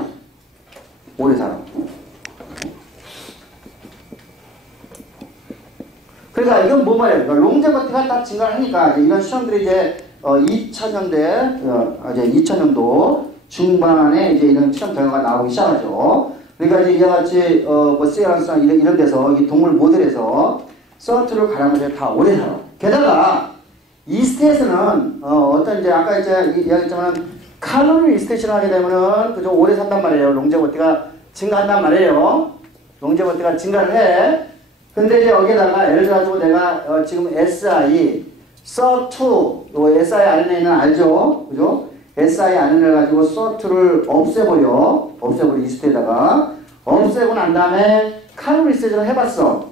그러니까 이건 뭐 말이에요? 그러니까 롱제버티가 딱 증가를 하니까 이런 시험들이 이제 2000년도 중반에 이제 이런 시험 결과가 나오기 시작하죠. 그러니까 이제 이와 같이 뭐 시에라스나 이런 데서 이 동물 모델에서 서투를 가라면 다 오래 살아. 게다가 이스트에서는 어떤 이제 아까 이제 이야기했지만 칼로리 리스트레이션을 하게 되면은 그저 오래 산단 말이에요. 롱제버티가 증가한단 말이에요. 롱제버티가 증가를 해. 근데 이제 여기다가 예를 들어가지고 내가 지금 SI, SO2, 요 SI RNA는 알죠? 그죠? SI RNA를 가지고 SO2를 없애버려 이스트에다가. 없애고 난 다음에 칼로리 리스트레이션을 해봤어.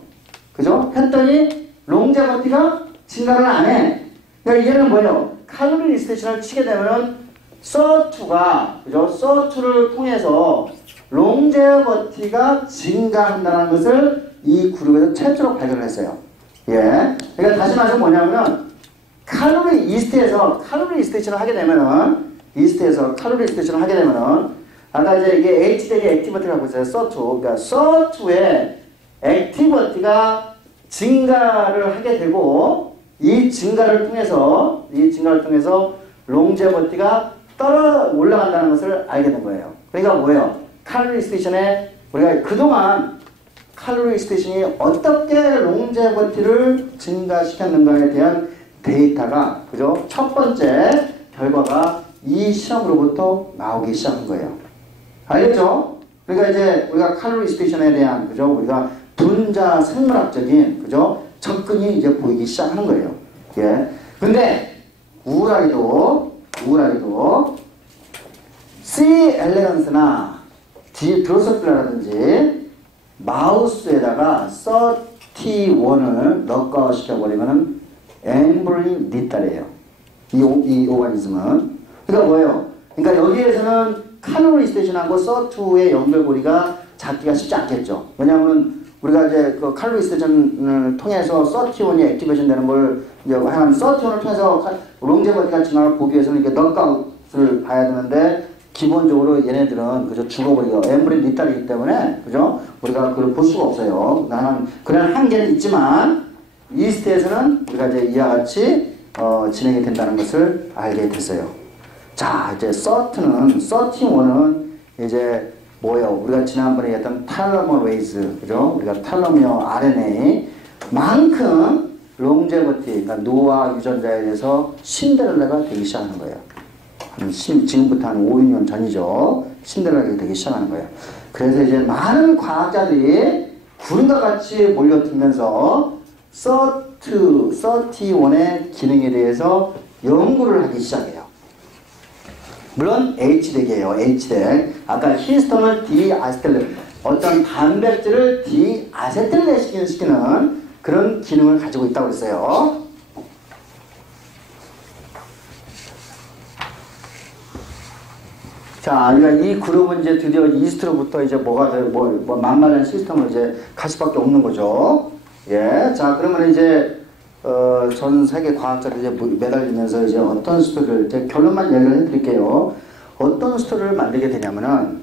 그죠? 했더니 롱제버티가 증가를 안 해. 그러니까 이게는 뭐예요? 칼로리 리스트레이션을 치게 되면은 SO2가, 그죠? SO2를 통해서 롱제버티가 증가한다는 것을 이 그룹에서 최초로 발견을 했어요. 예. 그러니까 다시 말해서 뭐냐면은 칼로리 이스트에서 칼로리 리스트레이션을 하게 되면은 아까 이제 이게 H 대기 액티버티라고 했어요. SO2. 그러니까 SO2의 액티버티가 증가를 하게 되고 이 증가를 통해서 롱제버티가 올라간다는 것을 알게 된 거예요. 그러니까 뭐예요? 칼로리 리스트레이션에 우리가 그동안 칼로리 리스트레이션이 어떻게 롱제버티를 증가시켰는가에 대한 데이터가 그죠? 첫 번째 결과가 이 시험으로부터 나오기 시작한 거예요. 알겠죠? 그러니까 이제 우리가 칼로리 리스트레이션에 대한 그죠? 우리가 분자 생물학적인 그죠? 접근이 이제 보이기 시작하는 거예요. 예. 근데 우울하게도 C 엘레강스나 드로소필라라든지 마우스에다가 31을 넉가시켜버리면 엠브리 니딸이에요. 이 오가니즘은. 그러니까 뭐예요? 그러니까 여기에서는 칼로리 스테이션하고 SO2의 연결고리가 잡기가 쉽지 않겠죠. 왜냐하면 우리가 이제 그 칼로리 스테이션을 통해서 31이 액티베이션 되는 걸 이제 하면 31을 통해서 롱제버티가 증가를 보기 위해서는 이게 넉아웃을 봐야 되는데 기본적으로 얘네들은 그저 죽어버리고 엠브리 니딸이기 때문에 그죠? 우리가 그걸 볼 수가 없어요. 나는 그런 한계는 있지만 이스트에서는 우리가 이제 이와 같이 진행이 된다는 것을 알게 됐어요. 자, 이제 31은 이제 뭐예요? 우리가 지난번에 했던 탈러머레이즈, 그죠? 우리가 탈러미어 RNA만큼 롱제버티, 그러니까 노화 유전자에 대해서 신데렐라가 되기 시작하는 거예요. 지금부터 한 5, 6년 전이죠. 신데렐라가 되기 시작하는 거예요. 그래서 이제 많은 과학자들이 구름과 같이 몰려들면서 31의 기능에 대해서 연구를 하기 시작해요. 물론 H덱이에요. H덱. 아까 히스톤을 디아세틸레, 어떤 단백질을 디아세틸레 시키는 그런 기능을 가지고 있다고 했어요. 자, 그러니까 이 그룹은 이제 드디어 이스트로부터 이제 뭐가 돼, 만만한 시스템으로 이제 갈 수밖에 없는 거죠. 예. 자, 그러면 이제, 전 세계 과학자들이 이제 매달리면서 이제 어떤 스토리를, 제 결론만 얘기를 해드릴게요. 어떤 스토리를 만들게 되냐면은,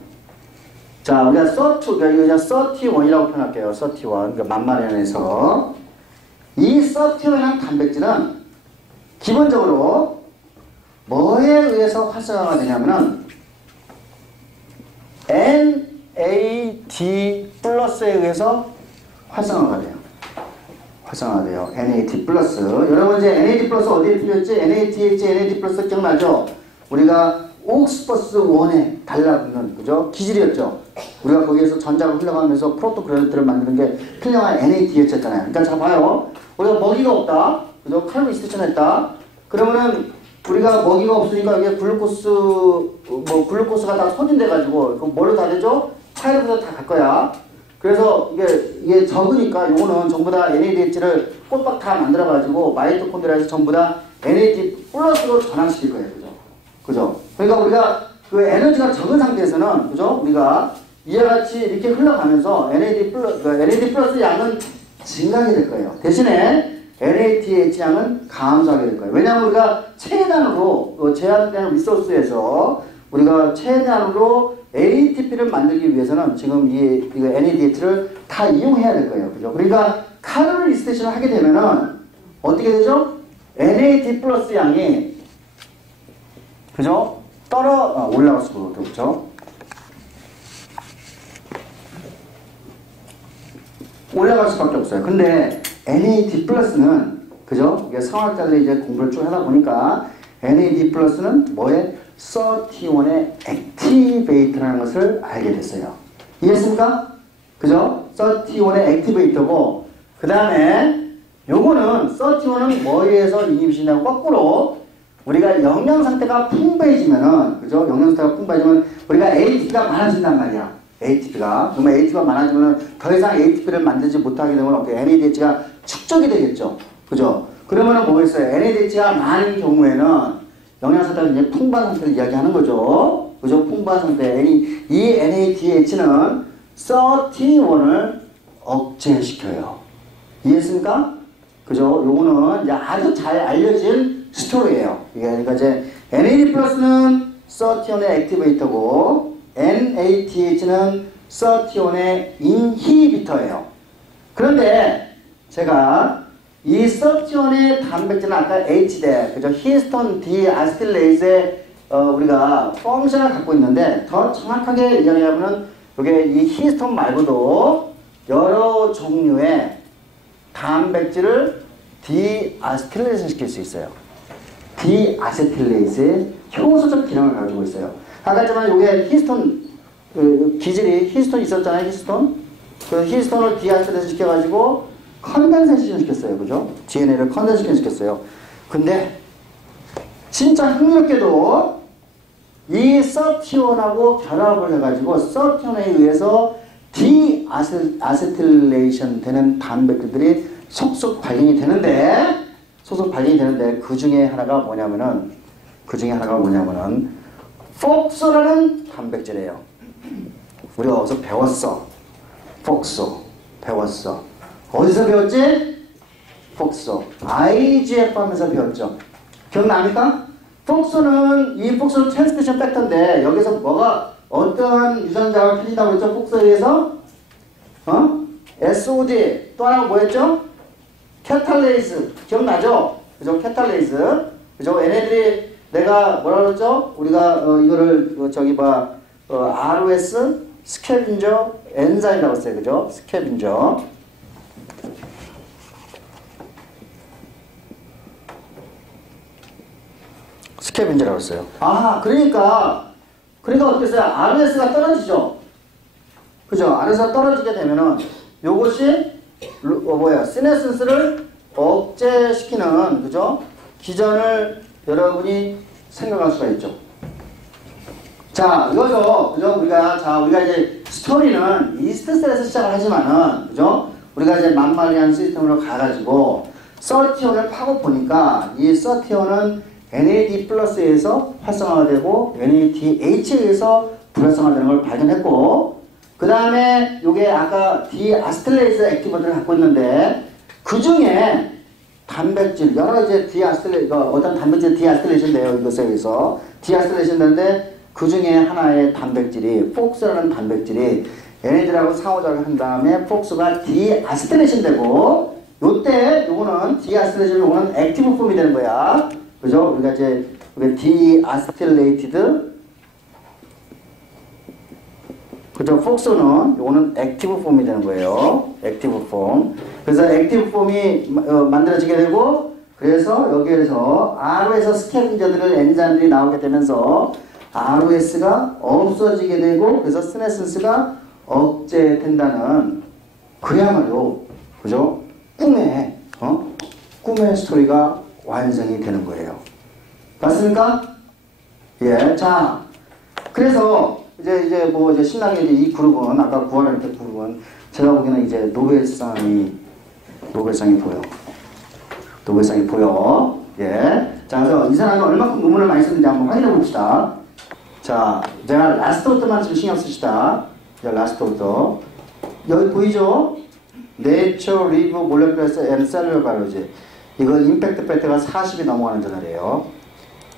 자, 우리가 31이라고 표현할게요. 31. 그러니까 만만한에서. 이 31이라는 단백질은 기본적으로 뭐에 의해서 활성화가 되냐면은, NAD 플러스에 의해서 활성화가 돼요. 활성화가 돼요. NAD 플러스. 여러분 이제 NAD 플러스 어디에 풀렸지? NADH, NAD 플러스 기억나죠? 우리가 옥스퍼스 원에 달라붙는, 그죠? 기질이었죠. 우리가 거기에서 전자가 흘러가면서 프로토그래프를 만드는 게 필요한 NADH였잖아요. 그러니까 자 봐요. 우리가 먹이가 없다. 그죠? 칼로리 스테이션했다. 그러면은 우리가 먹이가 없으니까 이게 글루코스가 다 소진돼가지고, 그 뭘로 다 되죠? 파이로로 다 갈 거야. 그래서 이게 적으니까 요거는 전부 다 NADH를 꽃박 다 만들어가지고 마이토콘드리아에서 전부 다 NAD 플러스로 전환시킬 거예요. 그죠? 그죠? 그러니까 우리가 그 에너지가 적은 상태에서는, 그죠? 우리가 이와 같이 이렇게 흘러가면서 NAD 플러스 양은 증가하게 될 거예요. 대신에 NADH 양은 감소하게 될 거예요. 왜냐하면 우리가 최대한으로 제한된 리소스에서 우리가 최대한으로 ATP를 만들기 위해서는 지금 이거 NADH를 다 이용해야 될 거예요. 그죠? 그러니까 칼로리 리스테이션을 하게 되면은 어떻게 되죠? NAD 플러스 양이, 그죠? 올라갈 수가 없죠. 올라갈 수밖에 없어요. 근데 NAD 플러스는, 그죠? 이게 성학자들이 이제 공부를 쭉 하다 보니까 NAD 플러스는 뭐에? 31의 액티베이터라는 것을 알게 됐어요. 이해했습니까? 그죠? 31의 액티베이터고, 그 다음에 요거는 31은 뭐에 의해서 이니비션이냐고 거꾸로 우리가 영양 상태가 풍부해지면은, 그죠? 영양 상태가 풍부해지면 우리가 ATP가 많아진단 말이야. ATP가. 그러면 ATP가 많아지면 더 이상 ATP를 만들지 못하게 되면 어떻게 NADH가 축적이 되겠죠. 그죠? 그러면은 뭐겠어요? NADH가 많은 경우에는 영양 상태가 굉장히 풍부한 상태를 이야기하는 거죠. 그죠? 풍부한 상태. 이 NADH는 31을 억제시켜요. 이해했습니까? 그죠? 요거는 이제 아주 잘 알려진 스토리예요. 그러니까 이제 NAD 플러스는 31의 액티베이터고, NADH는 31의 인히비터예요. 그런데 제가 이 31의 단백질은 아까 H대, 그죠? 히스톤 디아스틸레이즈의 우리가 펑션을 갖고 있는데, 더 정확하게 이야기하면은 이게 이 히스톤 말고도 여러 종류의 단백질을 디아스틸레이즈 시킬 수 있어요. 디아세틸레이즈의 효소적 기능을 가지고 있어요. 아까 했지만 이게 히스톤, 기질이 히스톤 있었잖아요. 히스톤. 그 히스톤을 디아세틸레이즈 시켜가지고 컨덴세이션 시켰어요. 그죠? DNA를 컨덴세이션 시켰어요. 근데 진짜 흥미롭게도 이 31하고 결합을 해가지고 31에 의해서 디아세틸레이션 되는 단백질들이 속속 발견이 되는데, 그 중에 하나가 뭐냐면은 폭소라는 단백질이에요. 우리가 어디서 배웠어. 폭소 배웠어. 어디서 배웠지? 폭소. IGF 하면서 배웠죠. 기억납니까? 폭소는, 이 폭소는 트랜스크립션 팩터인데, 여기서 뭐가, 어떠한 유전자가 켜진다고 했죠? 폭소에 의해서? SOD. 또 하나가 뭐였죠? 캐탈레이즈. 기억나죠? 그죠? 캐탈레이즈. 그죠? 얘네들이, 내가 뭐라 그랬죠? 우리가, 이거를, ROS, 스캐빈저, 엔자임이라고 했어요. 그죠? 스캐빈저. 스캐빈저라고 했어요. 아, 그러니까 어떻겠어요? RS가 떨어지죠? 그죠? RS가 떨어지게 되면은, 요것이, 시네센스를 억제시키는, 그죠? 기전을 여러분이 생각할 수가 있죠. 자, 이거죠. 그죠? 우리가 이제 스토리는 이스트셀에서 시작을 하지만은, 그죠? 우리가 이제 만마리안 시스템으로 가가지고, 31을 파고 보니까, 이 31은 NAD 플러스에서 활성화가 되고 NADH에 의해서 불활성화되는 걸 발견했고, 그 다음에 요게 아까 디아스틸레이스 액티버들을 갖고 있는데 그 중에 단백질 여러 이제 어떤 단백질 디아스틸레이션 돼요. 이것에 의해서 디아스틸레이션 되는데 그 중에 하나의 단백질이 폭스라는 단백질이 NAD하고 상호작용 한 다음에 폭스가 디아스틸레이션 되고, 요때 요거는 디아스틸레이션 요거는 액티브 폼이 되는 거야. 그죠? 우리가 이제 디아스틸레이티드, 그죠? 폭스는 요거는 액티브 폼이 되는 거예요. 액티브 폼. 그래서 액티브 폼이 만들어지게 되고, 그래서 여기에서 RO에서 스캐빈저들을 엔자임들이 나오게 되면서 ROS가 없어지게 되고, 그래서 스네센스가 억제된다는 그야말로 그죠? 꿈의 스토리가 완성이 되는 거예요. 맞습니까? 예. 자, 그래서 이제 신나게 이 그룹은 아까 구하는 그 그룹은 제가 보기에는 이제 노벨상이 보여. 노벨상이 보여. 예. 자, 그래서 이 사람이 얼마큼 논문을 많이 썼는지 한번 확인해 봅시다. 자, 제가 라스트 오터만 좀 신경 쓰시다. 라스트 오터. 여기 보이죠? Nature Review Molecular and Cellular Biology. 이거 임팩트 팩트가 40이 넘어가는 저널이에요.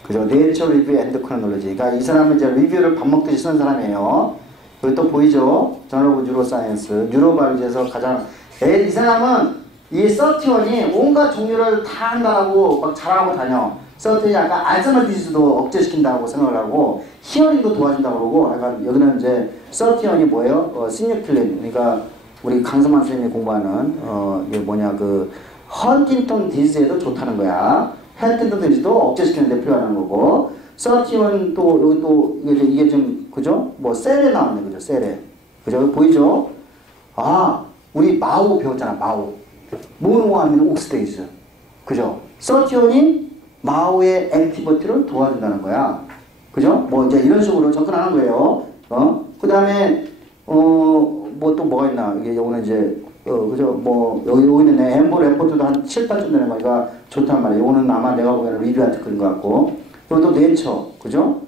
그죠? Nature Review and Chronology. 그러니까 이 사람은 이제 리뷰를 밥 먹듯이 쓰는 사람이에요. 여기 또 보이죠? 저널 오브 뉴로사이언스. 뉴로바이올리지에서 가장, 이 사람은 이 서티원이 온갖 종류를 다 한다고 막 자랑하고 다녀. 서티원이 약간 알츠하이머 디지즈도 억제시킨다고 생각을 하고, 히어링도 도와준다고 그러고, 약간 여기는 이제 서티원이 뭐예요? 시뉴클린. 그러니까 우리 강성만 선생님이 공부하는, 이게 뭐냐, 헌팅턴 디지즈에도 좋다는 거야. 헌팅턴 디지즈도 억제시키는 데 필요하는 거고, 서티원 또, 여기 또, 이게 좀, 그죠? 셀에 나왔네, 그죠? 셀에. 그죠? 여기 보이죠? 아, 우리 마오 배웠잖아, 마오. 모노아민 옥시데이즈. 그죠? 서티원이 마오의 액티버티를 도와준다는 거야. 그죠? 이제 이런 식으로 접근하는 거예요. 그 다음에, 또 뭐가 있나. 이게 요거는 이제, 그죠? 여기 있는 엠포트도 한 7, 8점 되는 거니까 좋단 말이에요. 요거는 아마 내가 보기에는 리뷰 아티클인 것 같고. 그리고 또 네이처. 그죠?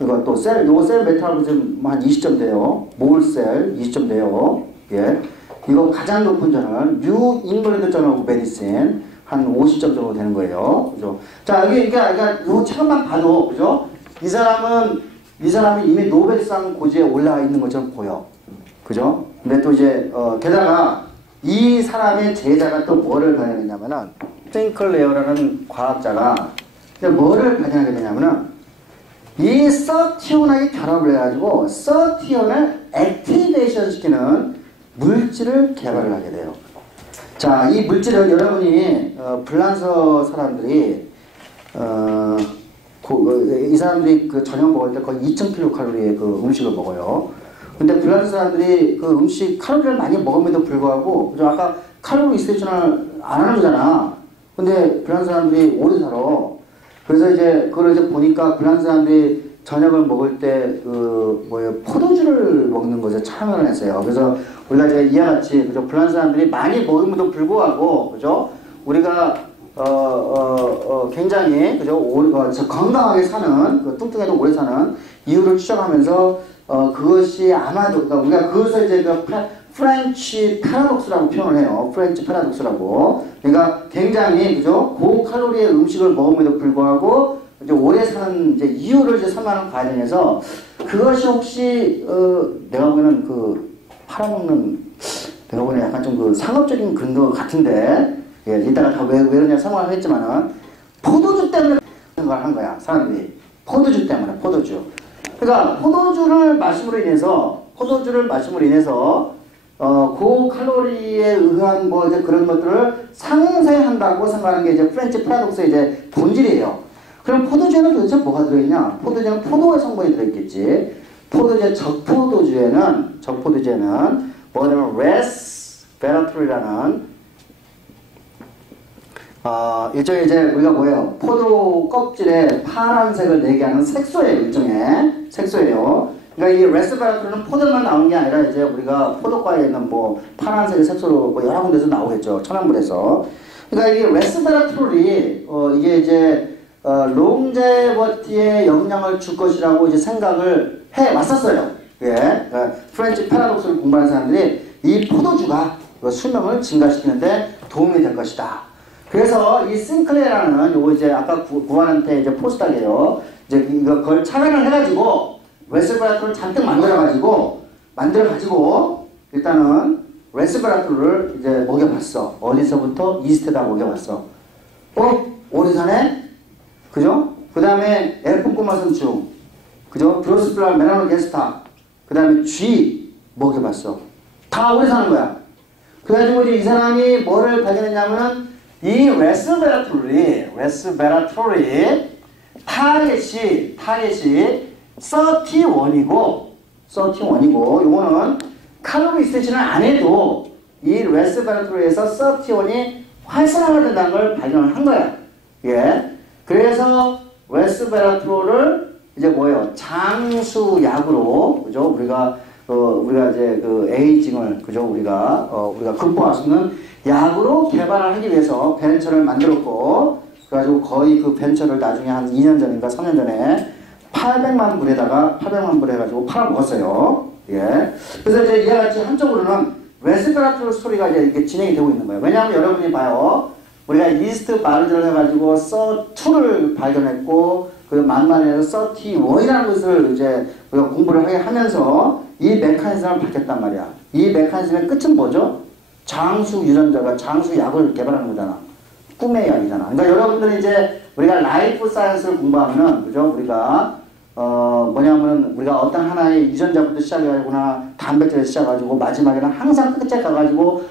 이거 또 요거 셀 메타볼리즘 한 20점 돼요. 몰셀 20점 돼요. 예. 이거 가장 높은 저널, 뉴 잉글랜드 저널 오브 메디신 한 50점 정도 되는 거예요. 그죠? 자, 그러니까 요 책만 봐도, 그죠? 이 사람이 이미 노벨상 고지에 올라와 있는 것처럼 보여. 그죠? 근데 또 이제, 게다가 이 사람의 제자가 또 뭐를 발견했냐면은, 핑클레어라는 과학자가 뭐를 발견하게 되냐면은, 이 서티온하고 결합을 해가지고, 서티온을 액티베이션 시키는 물질을 개발을 하게 돼요. 자, 이 물질은 여러분이 불란서 사람들이 이 사람들이 저녁 먹을 때 거의 2,000kcal의 음식을 먹어요. 근데 불란서 사람들이 음식 칼로리를 많이 먹음에도 불구하고, 그죠? 아까 칼로리 리스트레이션을 안 하는 거잖아. 근데 불란서 사람들이 오래 살아. 그래서 이제 그걸 이제 보니까 불란서 사람들이 저녁을 먹을 때 포도주를 먹는 것에 참여를 했어요. 그래서 우리가 이제 이와 같이, 그죠? 불란서 사람들이 많이 먹음에도 불구하고, 그죠? 우리가 굉장히, 그죠? 건강하게 사는, 뚱뚱해도 오래 사는 이유를 추적하면서 그것이 아마도, 그러니까 우리가 그것을 이제 프렌치 패러독스라고 표현을 해요. 프렌치 패러독스라고. 그러니까 굉장히, 그죠? 고칼로리의 음식을 먹음에도 불구하고 이제 오래 사는 이제 이유를 이제 설명하는 과정에서 그것이 혹시 내가 보기에는 팔아먹는, 내가 보기에는 약간 좀 상업적인 근거 같은데, 예, 이따가 다 왜 그러냐 설명을 했지만은 포도주 때문에 생각을 한 거야, 사람들이. 포도주 때문에, 포도주. 그러니까 포도주를 마심으로 인해서 고칼로리에 의한 이제 그런 것들을 상쇄한다고 생각하는 게 이제 프렌치 패러독스의 이제 본질이에요. 그럼 포도주에는 도대체 뭐가 들어있냐? 포도주에는 포도의 성분이 들어있겠지. 적포도주에는 뭐냐면 레스베라톨이라는 일종의 이제 우리가 뭐예요? 포도 껍질에 파란색을 내게 하는 색소예요. 일종의 색소예요. 그러니까 이 레스베라톨은 포도만 나오는 게 아니라 이제 우리가 포도과에 있는 파란색의 색소로 여러 군데서 나오겠죠. 천연물에서. 그러니까 이 레스베라톨이 이게 이제 롱제버티에 영향을 줄 것이라고 이제 생각을 해 왔었어요. 예, 프렌치 패러독스를 공부하는 사람들이 이 포도주가 수명을 증가시키는데 도움이 될 것이다. 그래서 이 싱클레라는 요거 이제 아까 구한한테 이제 포스닥이에요. 이제 그걸 착안을 해가지고 레스베라토를 잔뜩 만들어가지고 일단은 레스베라토를 이제 먹여봤어. 어디서부터? 이스트에다 먹여봤어. 오리산에, 그죠? 그 다음에 엘프꼬마선충, 그죠? 드로스플라 메라노게스타, 그 다음에 쥐 먹여봤어. 다 오래 사는 거야. 그래가지고 이제 이 사람이 뭐를 발견했냐면은 이 레스베라토리 타겟이 31이고 요거는 칼로리 스테이션을 안 해도 이 레스베라토리에서 31이 활성화가 된다는 걸 발견을 한 거야. 예. 그래서 레스베라토를 이제 뭐예요? 장수약으로, 그죠? 우리가 이제 그 에이징을, 그죠? 우리가 극복할 수 있는 약으로 개발을 하기 위해서 벤처를 만들었고, 그래가지고 거의 그 벤처를 나중에 한 2년 전인가 3년 전에 800만 불 해가지고 팔아먹었어요. 예. 그래서 이제 이와 같이 한쪽으로는 레스베라토르 스토리가 이제 이렇게 진행이 되고 있는 거예요. 왜냐하면 여러분이 봐요. 우리가 이스트 바르드를 해가지고 서2를 발견했고, 그리고 만만해서 31이라는 것을 이제 우리가 공부를 하게 하면서 이 메커니즘을 밝혔단 말이야. 이 메커니즘의 끝은 뭐죠? 장수 유전자가 장수약을 개발하는 거잖아. 꿈의 약이잖아. 그러니까 여러분들이 이제 우리가 라이프 사이언스를 공부하면은, 그죠? 우리가 뭐냐면은 우리가 어떤 하나의 유전자부터 시작해가지고나 단백질에서 시작해가지고 마지막에는 항상 끝에 가가지고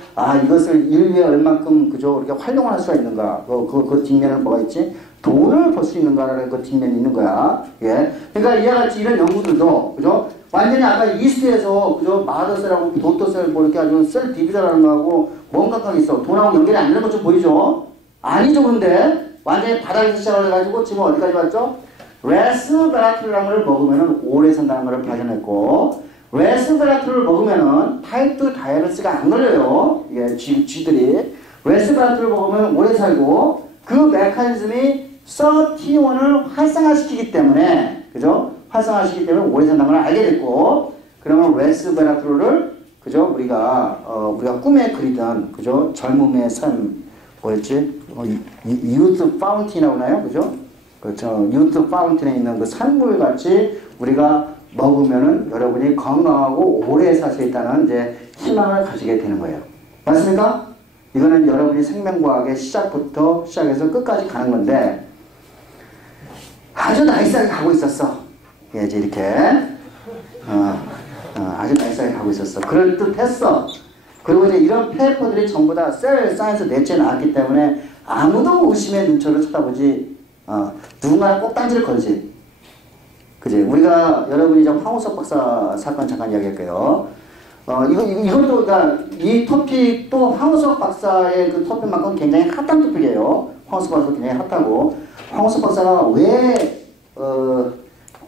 이것을 인류에 얼만큼 그죠? 우리가 활용을 할 수가 있는가? 그 뒷면에는 뭐가 있지? 돈을 벌 수 있는가라는 그 뒷면이 있는 거야. 예. 그러니까 이와 같이 이런 연구들도, 그죠? 완전히 아까 이스트에서, 그죠? 마더셀하고 도토셀 뭐 이렇게 아주 셀 디비전하는 거하고 뭔가 있어. 돈하고 연결이 안 되는 것 좀 보이죠? 아니죠, 근데? 완전히 바닥에서 시작을 해가지고 지금 어디까지 왔죠? 레스베라토르라는 걸 먹으면 오래 산다는 걸 발견했고, 레스베라토르를 먹으면 타입 2 다이아베티스가 안 걸려요. 예, 쥐들이. 레스베라토르를 먹으면 오래 살고, 그 메커니즘이 31을 활성화시키기 때문에, 그죠? 활성화시키기 때문에 오래 산다는 걸 알게 됐고, 그러면 레스베라토르를, 그죠? 우리가 꿈에 그리던, 그죠? 젊음의 삶, 뭐였지? 유트 파운틴이라고 하나요? 그죠? 그렇죠. 유트 파운틴에 있는 그 산물 같이 우리가 먹으면은 여러분이 건강하고 오래 살 수 있다는 이제 희망을 가지게 되는 거예요. 맞습니까? 이거는 여러분이 생명과학의 시작부터 시작해서 끝까지 가는 건데 아주 나이스하게 가고 있었어. 예, 이제 이렇게 아주 나이스하게 가고 있었어. 그럴 듯 했어. 그리고 이제 이런 페이퍼들이 전부 다 셀 사이언스 넷째 나왔기 때문에 아무도 의심의 눈초리를 쳐다보지, 누군가 꼭 딴지를 걸지. 그지? 우리가, 여러분이 좀 황우석 박사 사건 잠깐 이야기할게요. 이것도, 그러니까 이 토픽도 황우석 박사의 그 토픽만큼 굉장히 핫한 토픽이에요. 황우석 박사 굉장히 핫하고. 황우석 박사가 왜,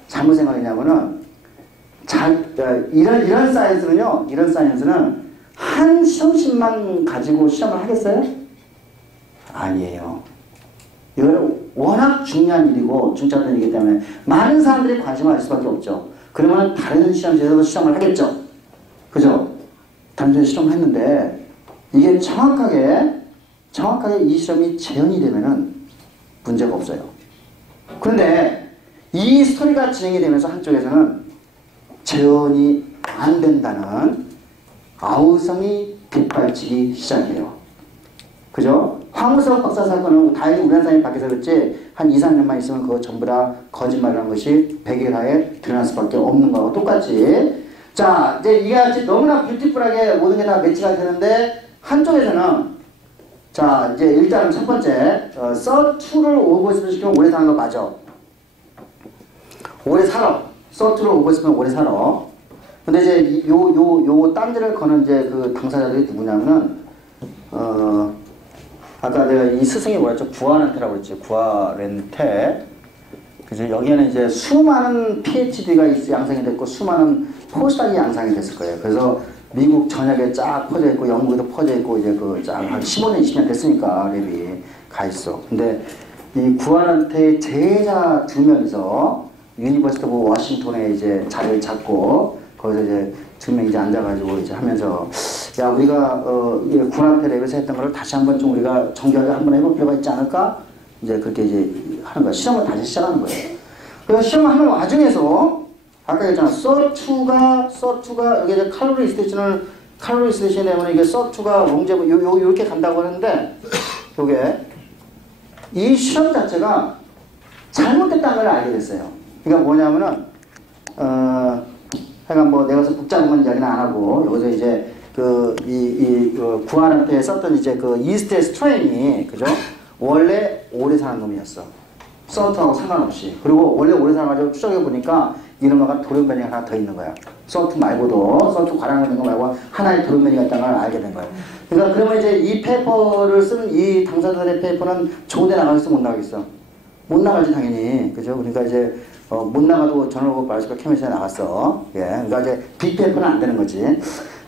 잘못 생각했냐면은, 이런 사이언스는 한 시험씩만 가지고 시험을 하겠어요? 아니에요. 이거는 워낙 중요한 일이고 중차원 일이기 때문에 많은 사람들이 관심을 가질 수밖에 없죠. 그러면 다른 시험지에서도 시험을 하겠죠. 그죠? 단순히 시험을 했는데 이게 정확하게 이 시험이 재현이 되면은 문제가 없어요. 그런데 이 스토리가 진행이 되면서 한쪽에서는 재현이 안 된다는 아우성이 빗발치기 시작해요. 그죠? 황우석 박사 사건은 다행히 우리나라 사람이 밖에서 그렇지 한 2, 3년만 있으면 그거 전부 다 거짓말이라는 것이 백일하에 드러날 수밖에 없는 거하고 똑같이. 자, 이제 이게 너무나 뷰티풀하게 모든 게 다 매치가 되는데 한쪽에서는 자, 이제 일단 첫 번째 서2를 오버스를 시키면 오래 사는 거 맞아. 오래 살아. 서2를 오버스면 오래 살아. 근데 이제 요 딴지를 거는 이제 그 당사자들이 누구냐면은 아까 내가 이 스승이 뭐였죠? 구아렌테라고 그랬지. 구아렌테. 그죠? 여기에는 이제 수많은 PhD가 양성이 됐고, 수많은 포스닥이 양성이 됐을 거예요. 그래서 미국 전역에 쫙 퍼져 있고, 영국에도 퍼져 있고, 이제 한 15년, 20년 됐으니까, 랩이 가 있어. 근데 이 구한한테 제자 두 명이서 유니버시티 오브 워싱턴에 이제 자리를 잡고 거기서 이제 두 명이 이제 앉아가지고 이제 하면서 야 우리가 구한한테 랩에서 했던 거를 다시 한번 좀 우리가 정교하게 한번 해볼 필요가 있지 않을까? 이제 그렇게 이제 하는 거야. 시험을 다시 시작하는 거예요. 그래서 시험을 하는 와중에서 아까 얘기했잖아. 서투가 여기 이제 칼로리 스테이션에 되면 이게 서투가 롱제브 요렇게 간다고 하는데 요게 이 시험 자체가 잘못됐다는 걸 알게 됐어요. 그러니까 뭐냐면은 하여간 뭐 내가 복잡한 이야기는 안 하고 여기서 이제 구한한테 썼던 이제 그 이스트의 스트레인이 그죠? 원래 오래 사는 놈이었어. 서투하고 상관없이. 그리고 원래 오래 살아가지고 추적해 보니까 이놈아가 돌연변이 하나 더 있는 거야. 서투 말고도 서투 과량 있는 거 말고 하나의 돌연변이가 있다는 걸 알게 된 거야. 그러니까 그러면 이제 이 페이퍼를 쓴 이 당사자들의 페이퍼는 좋은 데 나가겠어 못 나가겠어? 못 나가지 당연히. 그죠? 그러니까 이제 못 나가도 저널 바이오로지컬 케미스트리에 나갔어. 예. 그러니까 이제 빅페이퍼는 안 되는 거지.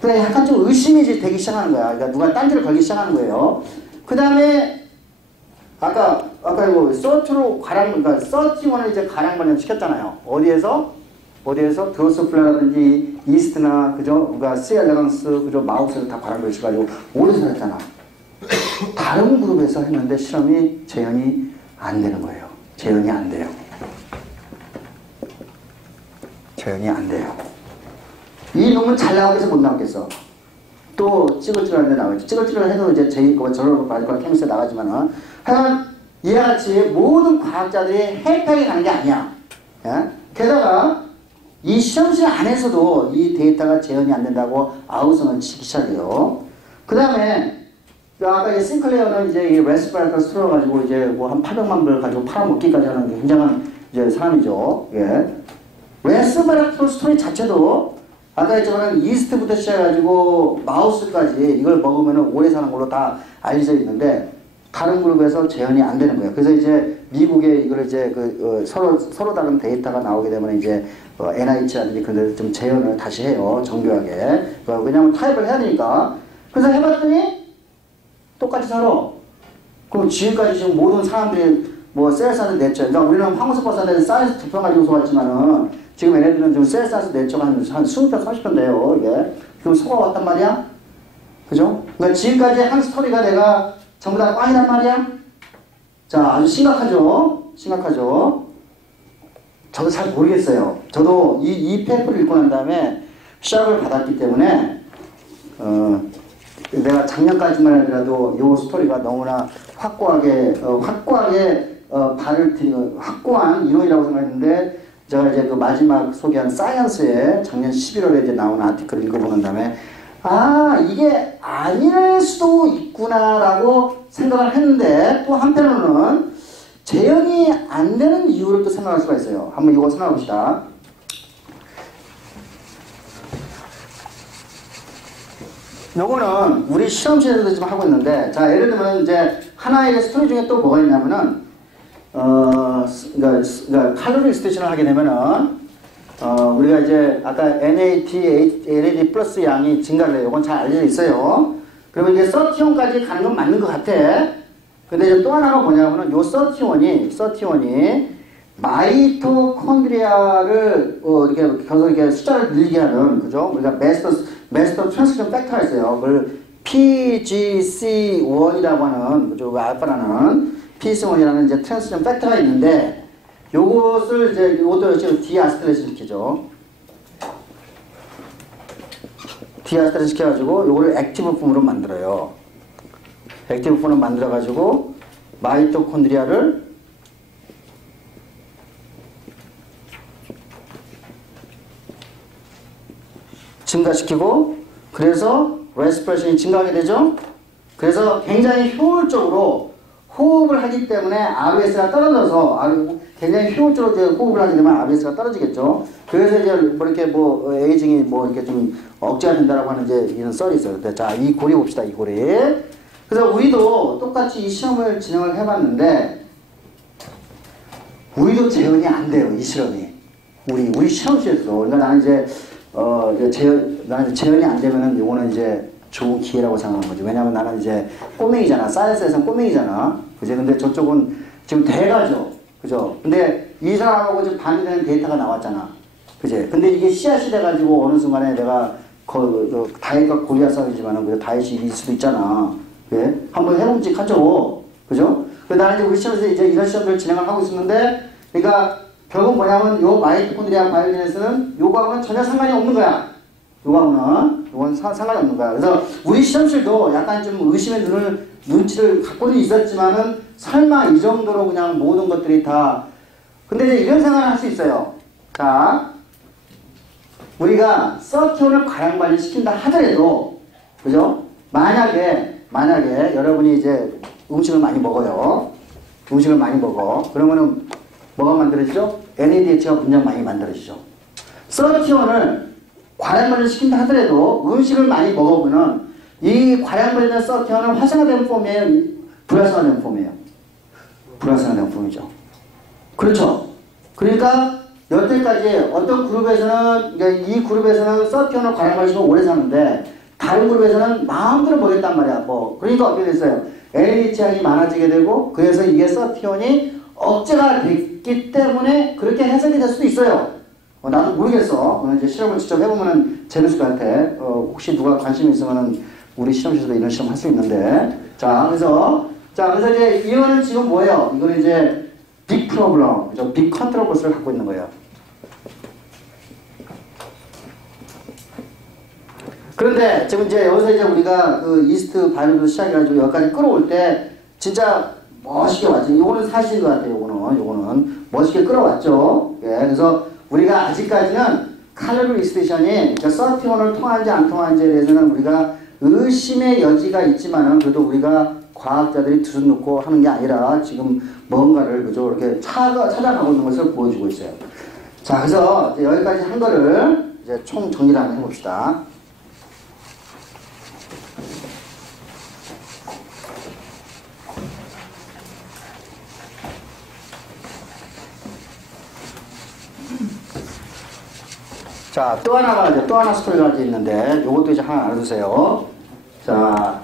그러니까 약간 좀 의심이 이제 되기 시작하는 거야. 그러니까 누가 딴지를 걸기 시작하는 거예요. 그 다음에 아까 이거 서투로 그러니까 서티원을 이제 가량 발전시켰잖아요. 어디에서 드로소플라라든지 이스트나 그죠? 그러니까 스엘레강스 그죠? 마우스를 다 가량 발전시켜가지고 오래 살았잖아. 다른 그룹에서 했는데 실험이 재현이 안 되는 거예요. 재현이 안 돼요. 재현이 안 돼요. 이 놈은 잘 나오겠어 못 나오겠어? 또 찌글찌글한데 나오겠죠. 찌글찌글 해도 이제 저런 바이오로지컬 케미스트리에 나가지만은 하여간 이와 같이 모든 과학자들이 해프하게 가는 게 아니야. 예? 게다가 이 시험실 안에서도 이 데이터가 재현이 안 된다고 아우성을 치기 시작해요. 그 다음에 아까 이 싱클레어는 이제 이 레스피레이터 스트로 가지고 이제 뭐 한 800만 불 가지고 팔아먹기까지 하는 굉장한 이제 사람이죠. 예. 레스피레이터 스토리 자체도 아까 했지만 이스트부터 시작해가지고 마우스까지 이걸 먹으면 오래 사는 걸로 다 알려져 있는데 다른 그룹에서 재현이 안 되는 거예요. 그래서 이제 미국에 이걸 이제 서로 다른 데이터가 나오게 되면 이제 NIH라든지 그런 데서 좀 재현을 다시 해요. 정교하게. 왜냐하면 타입을 해야 되니까. 그래서 해봤더니 똑같이 살아. 그럼 지금까지 지금 모든 사람들이 뭐 셀사스 네처. 그러니까 우리는 황우석 박사한테 사이언스 두 편 가지고 왔지만은 지금 얘네들은 지금 셀사스 네처가 한 20편, 30편 돼요. 이게. 그럼 속아왔단 말이야? 그죠? 그러니까 지금까지 한 스토리가 내가 전부 다 꽝이란 말이야? 자, 아주 심각하죠? 심각하죠? 저도 잘 모르겠어요. 저도 이 페이퍼를 읽고 난 다음에 시작을 받았기 때문에, 내가 작년까지만 하더라도 이 스토리가 너무나 확고한 이론이라고 생각했는데, 제가 이제 그 마지막 소개한 사이언스에 작년 11월에 이제 나온 아티클을 읽어보는 다음에, 아, 이게 아닐 수도 있구나라고 생각을 했는데 또 한편으로는 재현이 안 되는 이유를 또 생각할 수가 있어요. 한번 이거 생각해 봅시다. 요거는 우리 실험실에서도 지금 하고 있는데, 자, 예를 들면 이제 하나의 스토리 중에 또 뭐가 있냐면은, 그러니까 칼로리 스테이션을 하게 되면은, 우리가 이제 아까 NAD 플러스 양이 증가를 해요. 이건 잘 알려져 있어요. 그러면 이게 30원까지 가는 건 맞는 것 같아. 근데 이제 또 하나가 뭐냐면은 요 31이 마이토콘드리아를 이렇게 계속 이렇게 숫자를 늘리게 하는, 그죠? 우리가 메스터 트랜스크립션 팩터가 있어요. 그걸 PGC1이라고 하는, 그죠? 알파라는 PGC1이라는 이제 트랜스크립션 팩터가 있는데, 요것을 이제 요것도 지금 디아스텔레이션 시키죠. 디아스텔레이션 시켜가지고 요거를 액티브 폼으로 만들어요. 액티브 폼으로 만들어가지고 마이토콘드리아를 증가시키고, 그래서 레스피레이션이 증가하게 되죠. 그래서 굉장히 효율적으로 호흡을 하기 때문에 RS가 떨어져서 굉장히 효율적으로 호흡을 하게 되면 RS가 떨어지겠죠. 그래서 이제 뭐 이렇게 뭐 에이징이 뭐 이렇게 좀 억제가 된다라고 하는 이제 이런 썰이 있어요. 자, 이 고리 봅시다. 이 고리. 그래서 우리도 똑같이 이 시험을 진행을 해봤는데 우리도 재현이 안 돼요. 이 실험이. 우리 실험실에서. 그러니까 나는 이제 나는 재현이 안 되면은 요거는 이제 좋은 기회라고 생각하는 거죠. 왜냐면 나는 이제 꼬맹이잖아. 사이언스에서는 꼬맹이잖아. 그제 근데 저쪽은 지금 대가죠. 그죠? 근데 이 사람하고 지금 반대되는 데이터가 나왔잖아. 그제? 근데 이게 씨앗이 돼가지고 어느 순간에 내가 다윗과 골리앗 싸움이지만은 그 다윗이 이길 수도 있잖아. 예? 한번 해봄직하죠. 그죠? 나는 이제 우리 시험에서 이제 이런 시험들을 진행을 하고 있었는데, 그러니까 결국 뭐냐면 요 마이토콘드리아 바이오제네스는 요거하고는 전혀 상관이 없는 거야. 요건 상관이 없는 거야. 그래서 우리 시험실도 약간 좀 의심의 눈치를 갖고는 있었지만은 설마 이 정도로 그냥 모든 것들이 다. 근데 이제 이런 생각을 할 수 있어요. 자, 우리가 서티온을 과량 시킨다 하더라도, 그죠? 만약에 여러분이 이제 음식을 많이 먹어요. 음식을 많이 먹어. 그러면은 뭐가 만들어지죠? NADH가 분명 많이 만들어지죠. 서티온을 과량 시킨다 하더라도 음식을 많이 먹어보면 이 과량 분해된 서티온은 활성화된 폼이에요? 불활성화된 폼이에요? 불활성화된 폼이죠. 그렇죠? 그러니까 여태까지 어떤 그룹에서는, 그러니까 이 그룹에서는 서티온을 과량 시키면 오래 사는데 다른 그룹에서는 마음대로 먹였단 말이야. 그러니까 어떻게 됐어요? NADH 양이 많아지게 되고, 그래서 이게 서티온이 억제가 됐기 때문에 그렇게 해석이 될 수도 있어요. 나도 모르겠어. 그건 이제 실험을 직접 해보면 재밌을 것 같아. 혹시 누가 관심이 있으면 우리 실험실에도 이런 실험 할 수 있는데. 그래서 이제 이거는 지금 뭐예요? 이거는 이제 빅 프로블럼, 그죠? 빅 컨트로버스를 갖고 있는 거예요. 그런데 지금 이제 여기서 이제 우리가 그 이스트 바이오를 시작해가지고 여기까지 끌어올 때 진짜 멋있게 왔죠. 이거는 사실인 것 같아요. 요거는 멋있게 끌어왔죠. 예, 그래서 우리가 아직까지는 칼로리 리스트레이션이 서티온을 통하는지 안 통하는지에 대해서는 우리가 의심의 여지가 있지만은 그래도 우리가 과학자들이 두손 놓고 하는 게 아니라 지금 뭔가를 그죠 이렇게 찾아가고 있는 것을 보여주고 있어요. 자, 그래서 이제 여기까지 한 거를 이제 총 정리를 한번 해봅시다. 자, 또 하나 스토리가 있는데, 요것도 이제 하나 알아두세요. 자,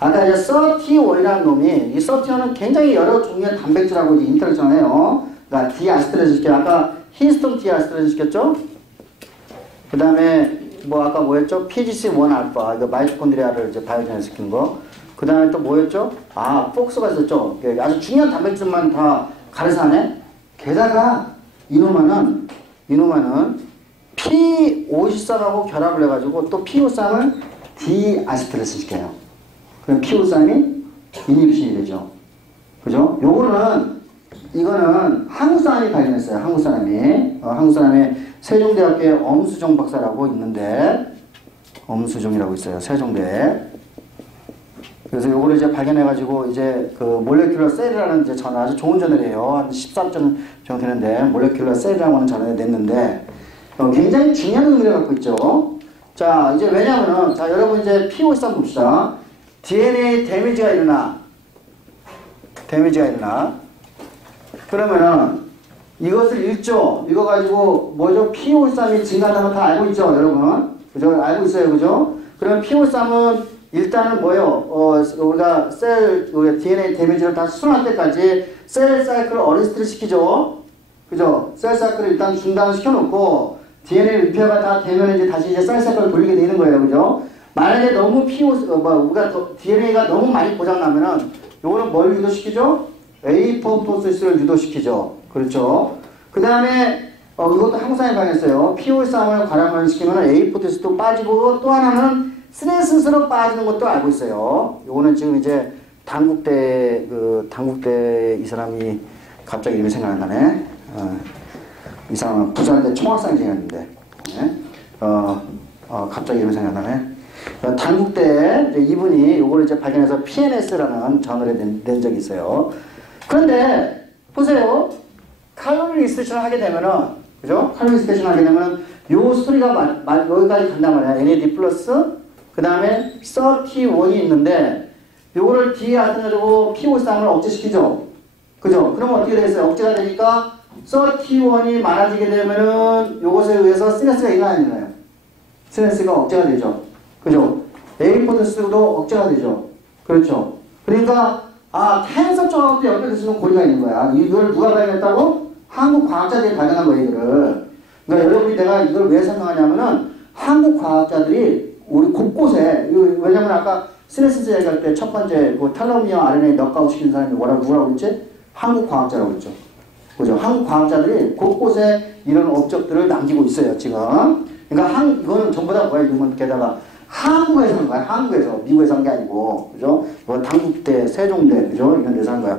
아까 이제 서티온이라는 놈이, 이 서티온은 굉장히 여러 종류의 단백질하고 이제 인터랙션 해요. 그러니까 디아스트레즈 시켜, 아까 히스톤 디아스트레즈 시켰죠? 그 다음에, 아까 뭐였죠? PGC1알파, 이거 마이토콘드리아를 이제 바이오제네스 시킨 거. 그 다음에 또 뭐였죠? 폭스가 있었죠? 아주 중요한 단백질만 다 가려서 하네? 게다가, 이놈아는 P53하고 결합을 해가지고 또 P53을 디아시트레스 시켜요. 그럼 P53이 이닙션이 되죠. 그죠? 이거는 한국 사람이 발견했어요. 한국 사람이 세종대학교에 엄수정 박사라고 있는데, 엄수정이라고 있어요. 세종대. 그래서 요거를 이제 발견해가지고 이제 그 몰레큘러 셀이라는 이제 아주 좋은 저널이에요. 한 13점 정도 되는데, 몰레큘러 셀이라고 하는 저널에 냈는데, 굉장히 중요한 의미를 갖고 있죠. 자, 이제 왜냐면은, 여러분 이제 P53 봅시다. DNA 데미지가 일어나. 그러면은, 이것을 읽죠. 이거 가지고, P53이 증가한다는 거 다 알고 있죠, 여러분. 그죠? 알고 있어요, 그죠? 그럼 P53은 일단은 우리가 우리가 DNA 데미지를 다 수술할 때까지 셀 사이클을 어리스트를 시키죠. 그죠? 셀 사이클을 일단 중단시켜놓고, DNA 리페어가 다 되면 이제 다시 셀 사이클을 돌리게 되는 거예요. 그죠? 만약에 너무 우리가 DNA가 너무 많이 고장나면은, 요거는 뭘 유도시키죠? 에이포토시스를 유도시키죠. 그렇죠? 그 다음에, 이것도 한국 사람이 발견했어요. P53을 과량을 시키면 에이포토시스도 빠지고, 또 하나는 스네스스로 빠지는 것도 알고 있어요. 요거는 지금 이제 당국대 이 사람이 갑자기 이름이 생각 안 나네. 이 사람은 부산대 총학생이었는데, 갑자기 이름이 생각 안 나네. 당국대 이분이 요거를 이제 발견해서 PNS라는 저널에 낸 적이 있어요. 그런데 보세요. 칼로리 리스트레이션을 하게 되면은, 그죠? 칼로리 리스트레이션을 하게 되면은 요 스토리가 여기까지 간단 말이야. NAD 플러스, 그 다음에 31이 있는데, 요거를 D에 합쳐가지고 P53을 억제시키죠. 그죠? 그러면 어떻게 되겠어요? 억제가 되니까 31이 많아지게 되면은 요것에 의해서 스트레스가 일어나요. 스트레스가 억제가 되죠. 그죠? 에이포토스도 억제가 되죠. 그렇죠? 그러니까 텐서 쪽하고 또 연결됐으면 고리가 있는 거야. 이걸 누가 발견했다고? 한국 과학자들이 발견한 거예요, 이거를. 그러니까 여러분이 내가 이걸 왜 설명하냐면은 한국 과학자들이 우리 곳곳에, 왜냐면 아까 스네슨스 얘기할 때 첫 번째 그 텔로미어 RNA 넉아웃 시키는 사람이 누구라고 했지? 한국 과학자라고 했죠. 그죠? 한국 과학자들이 곳곳에 이런 업적들을 남기고 있어요, 지금. 그러니까 이거는 전부 다 뭐야, 이건 게다가 한국에서 한 거야, 한국에서. 미국에서 한 게 아니고, 그죠? 뭐 당국대, 세종대, 그죠? 이런 데서 한 거야.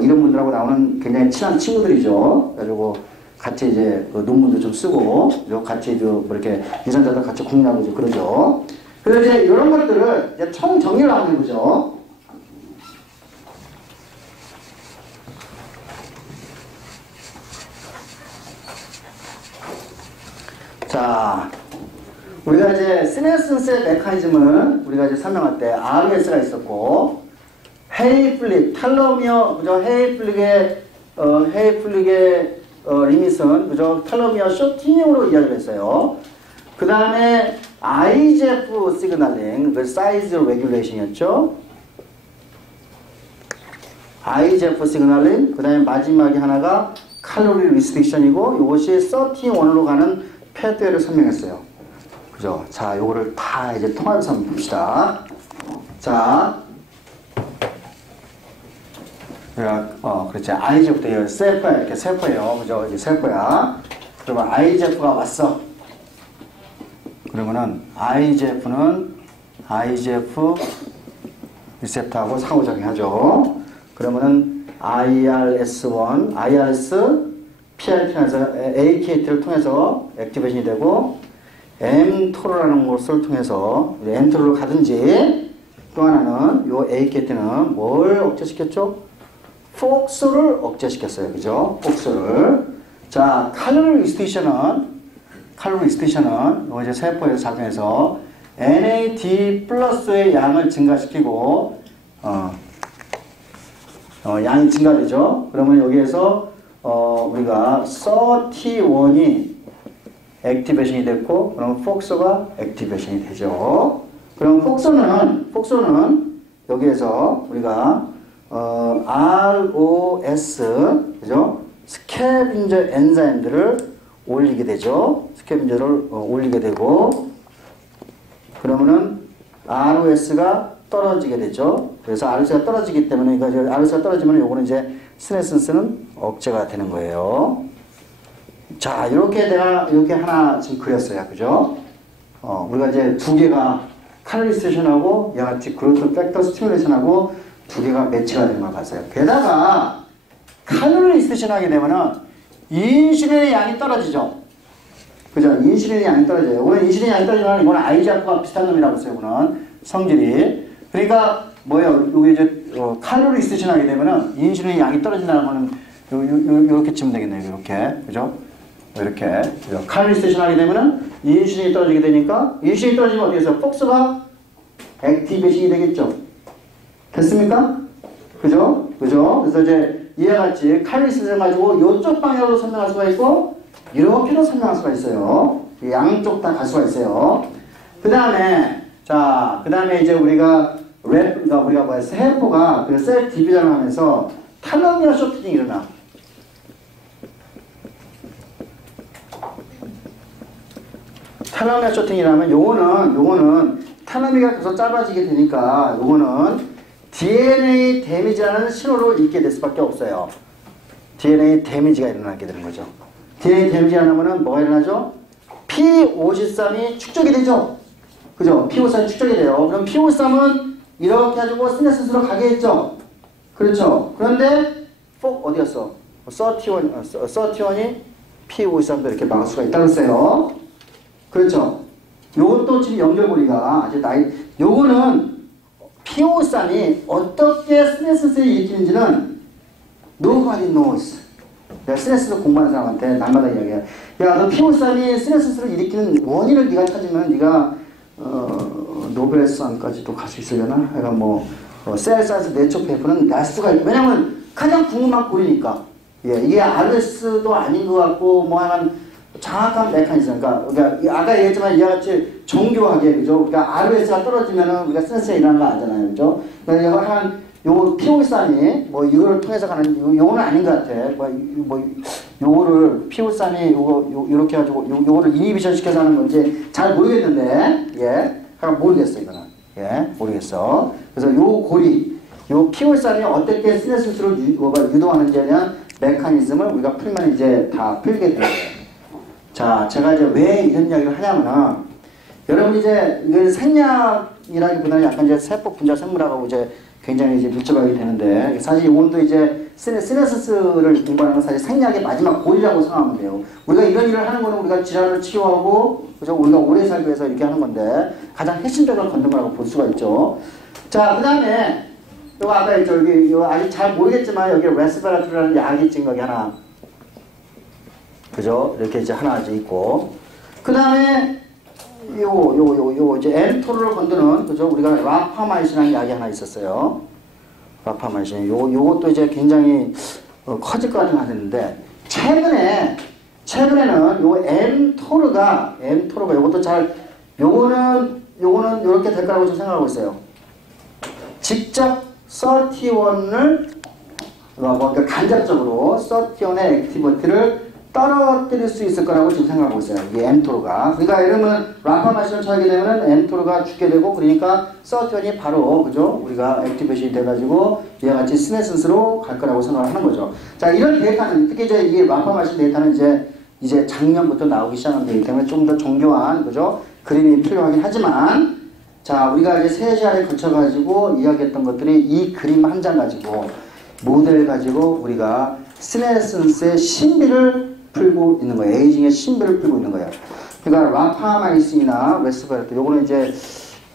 이런 분들하고 나오는 굉장히 친한 친구들이죠. 그래가지고 같이 이제 그 논문도 좀 쓰고, 그죠? 같이 뭐 이렇게 유전자도 같이 공유하고 이제 그러죠. 그래서 이제 이런 것들을 이제 총 정리를 한번 해보죠. 자, 우리가 이제 스네슨스의 메커니즘은 우리가 이제 설명할 때 RS가 있었고, 헤이 플릭, 텔로미어, 그죠? 헤이 플릭의 리밋은, 그죠? 텔로미어 쇼팅으로 이야기를 했어요. 그 다음에 IGF 시그널링, 그 사이즈 레귤레이션이었죠. IGF 시그널링, 그 다음에 마지막에 하나가 칼로리 리스트릭션이고, 이것이 31으로 가는 패드웨이를 설명했어요. 그죠? 자, 요거를 다 이제 통합해서 한번 봅시다. 자, 그렇지. IGF도 세포야, 이렇게 세포예요. 그죠? 이게 세포야. 그러면 IGF가 왔어. 그러면은 IGF 리셉터하고 상호작용하죠. 그러면은 IRS1, PR를 통해서 AKT를 통해서 액티베이션이 되고 mTOR라는 것을 통해서 mTOR로 가든지 또 하나는 요 AKT는 뭘 억제시켰죠? FOX를 억제시켰어요. 그죠? FOX를. 자, 칼로리 리스트릭션은 이제 세포에서 작용해서 NAD 플러스의 양을 증가시키고 양이 증가되죠. 그러면 여기에서 우리가 31이 액티베이션이 됐고, 그럼 폭소가 액티베이션이 되죠. 그럼 폭소는 여기에서 우리가 ROS, 그죠? 스캐빈저 엔자임들을 올리게 되죠. 스캐빈저를 올리게 되고, 그러면은 ROS가 떨어지게 되죠. 그래서 ROS가 떨어지기 때문에, 그러니까 ROS가 떨어지면 요거는 이제 스네슨스는 억제가 되는 거예요. 자, 이렇게 내가 이렇게 하나 지금 그렸어요. 그죠? 우리가 이제 두 개가 칼로리 스테이션하고 양아치 그로트 팩터 스티뮬레이션하고 두 개가 매치가 되는 걸 봤어요. 게다가 칼로리 스테이션 하게 되면은 인슐린의 양이 떨어지죠. 그죠? 인슐린의 양이 떨어져요. 오늘 인슐린의 양이 떨어지면 이거는 IGF가 비슷한 놈이라고 했어요. 이거는 성질이. 그러니까 뭐예요? 여기 이제 칼로리 스테이션 하게 되면은 인슐린의 양이 떨어진다는 거는 이렇게 치면 되겠네요. 이렇게. 그죠? 이렇게. 칼로리 스테이션 하게 되면은 인슐린이 떨어지게 되니까 인슐린이 떨어지면 어떻게 해서 폭스가 액티베이션이 되겠죠. 됐습니까? 그죠? 그래서 이제 이와 같이 칼로리 스테이션 가지고 이쪽 방향으로 설명할 수가 있고 이렇게도 설명할 수가 있어요. 양쪽 다 갈 수가 있어요. 그 다음에 이제 우리가 세포가 셀 디비전을 하면서 텔로미어 쇼팅이 일어나. 텔로미어 쇼팅이라면 요거는 텔로미어가 계속 짧아지게 되니까 요거는 DNA 데미지라는 신호로 읽게 될 수밖에 없어요. DNA 데미지가 일어나게 되는 거죠. DNA 데미지가 일어나면 뭐가 일어나죠? P53이 축적이 되죠. 그죠? P53이 축적이 돼요. 그럼 P53은 이렇게 해가지고 스네슨스로 가게 했죠. 그렇죠. 그런데 어디였어? 31이 P53도 이렇게 막을 수가 있다고 했어요. 그렇죠. 요것도 지금 연결고리가 요거는 P53이 어떻게 스네슨스를 일으키는지는 nobody knows. 내가 스네슨스 공부하는 사람한테 날마다 이야기해. 야, 너 P53이 스네슨스를 일으키는 원인을 네가 찾으면 네가 노벨상까지도 갈 수 있으려나? 그러니까 셀 사이즈 네처 페이퍼는 날 수가 있고, 왜냐면 가장 궁금한 고리니까. 예, 이게 RS도 아닌 것 같고, 하여간 정확한 메커니즘. 그러니까 아까 얘기했지만 이와 같이 정교하게, 그죠? 그러니까 RS가 떨어지면은 우리가 스트레스가 일어나는 거 알잖아요. 그죠? 그러니까 한 요 피올산이 뭐 이거를 통해서 가는 요거는 아닌 것 같아. 요거를 피올산이 요렇게 해가지고 요거를 이니비션 시켜서 하는 건지 잘 모르겠는데 예, 모르겠어 이거는 예, 모르겠어. 그래서 요 고리, 요 피올산이 어떻게 시네시스로 유도하는지에 대한 메커니즘을 우리가 풀면 이제 다 풀게 돼요. 자, 제가 이제 왜 이런 이야기를 하냐면은 여러분 이제 이게 생략이라기보다는 약간 이제 세포 분자 생물학하고 이제 굉장히 이제 밀접하게 되는데 사실 이건도 이제 시네시스를 공부하는 건 사실 생략의 마지막 고리라고 생각하면 돼요. 우리가 이런 일을 하는 거는 우리가 질환을 치료하고 그죠? 우리가 오래 살기 위해서 이렇게 하는 건데 가장 핵심적으로 걷는 거라고 볼 수가 있죠. 자, 그 다음에 이거 아까 저기 이거 아직 잘 모르겠지만 여기 레스베라트라는 약이 있지 거기 하나. 그죠? 이렇게 이제 하나 이제 있고 그 다음에 요 이제 엔토를 건드는 그죠? 우리가 라파마이신이라는 약이 하나 있었어요. 라파마이신. 요것도 이제 굉장히 커질 것 같은 하는데 최근에는 요 엔토르가 요것도 잘 요거는 요렇게 될 거라고 좀 생각하고 있어요. 직접 31을 그러니까 간접적으로 31의 액티비티를 떨어뜨릴 수 있을 거라고 지금 생각하고 있어요. 이 엔토르가. 그러니까 예를 들면 라파마신을 처하게 되면 엔토르가 죽게 되고 그러니까 31이 바로 그죠? 우리가 액티베이션이 돼가지고 이와 같이 스네슨스로 갈 거라고 생각을 하는 거죠. 자, 이런 데이터는 특히 이제 이 라파마신 데이터는 이제 작년부터 나오기 시작한 데이기 때문에 좀 더 정교한 그죠? 그림이 필요하긴 하지만 자, 우리가 이제 3시간에 걸쳐가지고 이야기했던 것들이 이 그림 한 장 가지고 모델 가지고 우리가 스네슨스의 신비를 풀고 있는 거예요. 에이징의 신비를 풀고 있는 거예요. 그러니까 라파마이신이나 레스베라토 요거는 이제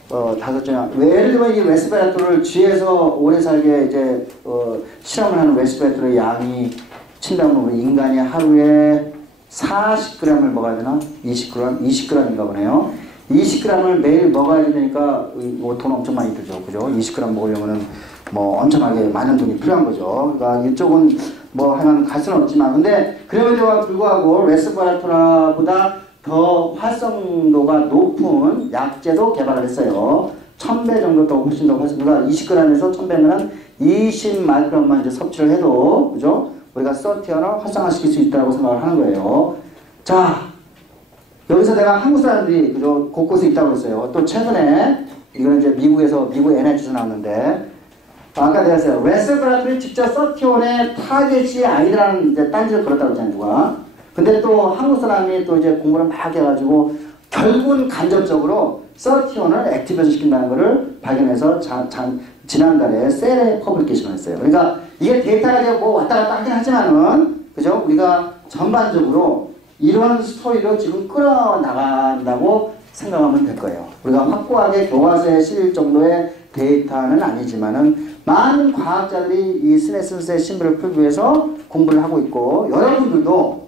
5종. 예를 들면 이 레스베라토를 쥐에서 오래 살게 이제 실험을 하는 레스베라토의 양이 친다면 인간이 하루에 40g을 먹어야 되나? 20g인가 보네요. 20g을 매일 먹어야 되니까 뭐 돈 엄청 많이 들죠. 그죠? 20g 먹으려면은 뭐 엄청나게 많은 돈이 필요한 거죠. 그러니까 이쪽은 뭐 하나는 갈 수는 없지만 근데 그럼에도 불구하고 레스베라토라보다 더 활성도가 높은 약제도 개발을 했어요. 1000배 정도 더 훨씬 더 활성도가 20g에서 1000배면 20마이크론만 이제 섭취를 해도 그죠? 우리가 31을 활성화시킬 수 있다고 생각을 하는 거예요. 자, 여기서 내가 한국 사람들이 그죠? 곳곳에 있다고 했어요. 또 최근에 이거는 이제 미국 NIH에서 나왔는데 아까 내가 했어요. 레스베라토를 직접 31의 타겟이 아니라는 이제 딴지를 걸었다고 했잖아요, 누가. 근데 또 한국 사람이 또 이제 공부를 막 해가지고 결국은 간접적으로 31을 액티베이션 시킨다는 것을 발견해서 지난달에 셀에 퍼블리케이션을 했어요. 그러니까 이게 데이터가 이제 뭐 왔다 갔다 하긴 하지만은, 그죠? 우리가 전반적으로 이런 스토리를 지금 끌어나간다고 생각하면 될 거예요. 우리가 확고하게 교과서에 실릴 정도의 데이터는 아니지만은 많은 과학자들이 이 스네슨스의 신비를 풀기 위해서 공부를 하고 있고 여러분들도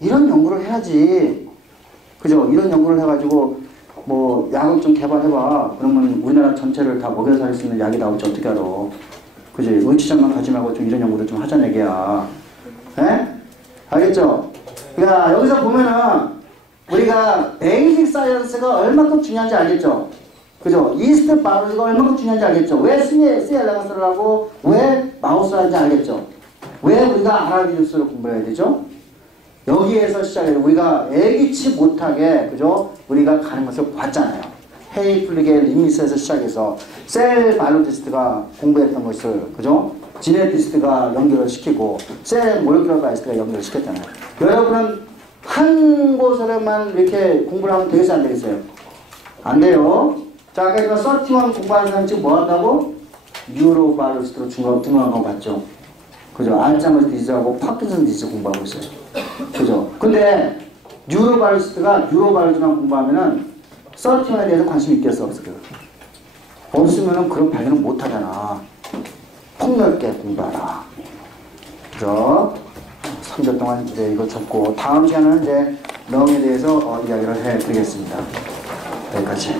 이런 연구를 해야지. 그죠? 이런 연구를 해가지고 뭐 약을 좀 개발해봐. 그러면 우리나라 전체를 다 먹여 살 수 있는 약이 나올지 어떻게 알아. 그지? 의치장만 가지 말고 좀 이런 연구를 좀 하자는 얘기야. 에? 알겠죠? 그러니까 여기서 보면은 우리가 베이직 사이언스가 얼마큼 중요한지 알겠죠? 그죠? 이스트 바이올로지가 얼마큼 중요한지 알겠죠? 왜 C 엘레강스를 하고 왜 마우스를 하는지 알겠죠? 왜 우리가 아라비누스를 공부해야 되죠? 여기에서 시작해서 우리가 예기치 못하게 그죠? 우리가 가는 것을 봤잖아요. 헤이 플리게 림미스에서 시작해서 셀 바이올로지스트가 공부했던 것을 그죠? 지네티스트가 연결을 시키고 셀 몰레큘러 바이오스트가 연결을 시켰잖아요. 여러분은 한 곳으로만 이렇게 공부를 하면 되겠어요? 안 되겠어요? 안 돼요. 자, 아까 31 공부하는 사람 지금 뭐 한다고? 뉴로바이오스트로 등록한 거 봤죠? 그죠? 알츠하이머 디지즈하고 파킨슨 디지즈 공부하고 있어요. 그죠? 근데 뉴로바이오스트가 뉴로바이오스트만 공부하면은 31에 대해서 관심이 있겠어? 없을까요? 없으면은 그런 발견을 못 하잖아. 폭넓게 공부하라. 그죠? 3주 동안 이제 이거 접고 다음 시간은 이제 렁에 대해서 이야기를 해드리겠습니다. 여기까지.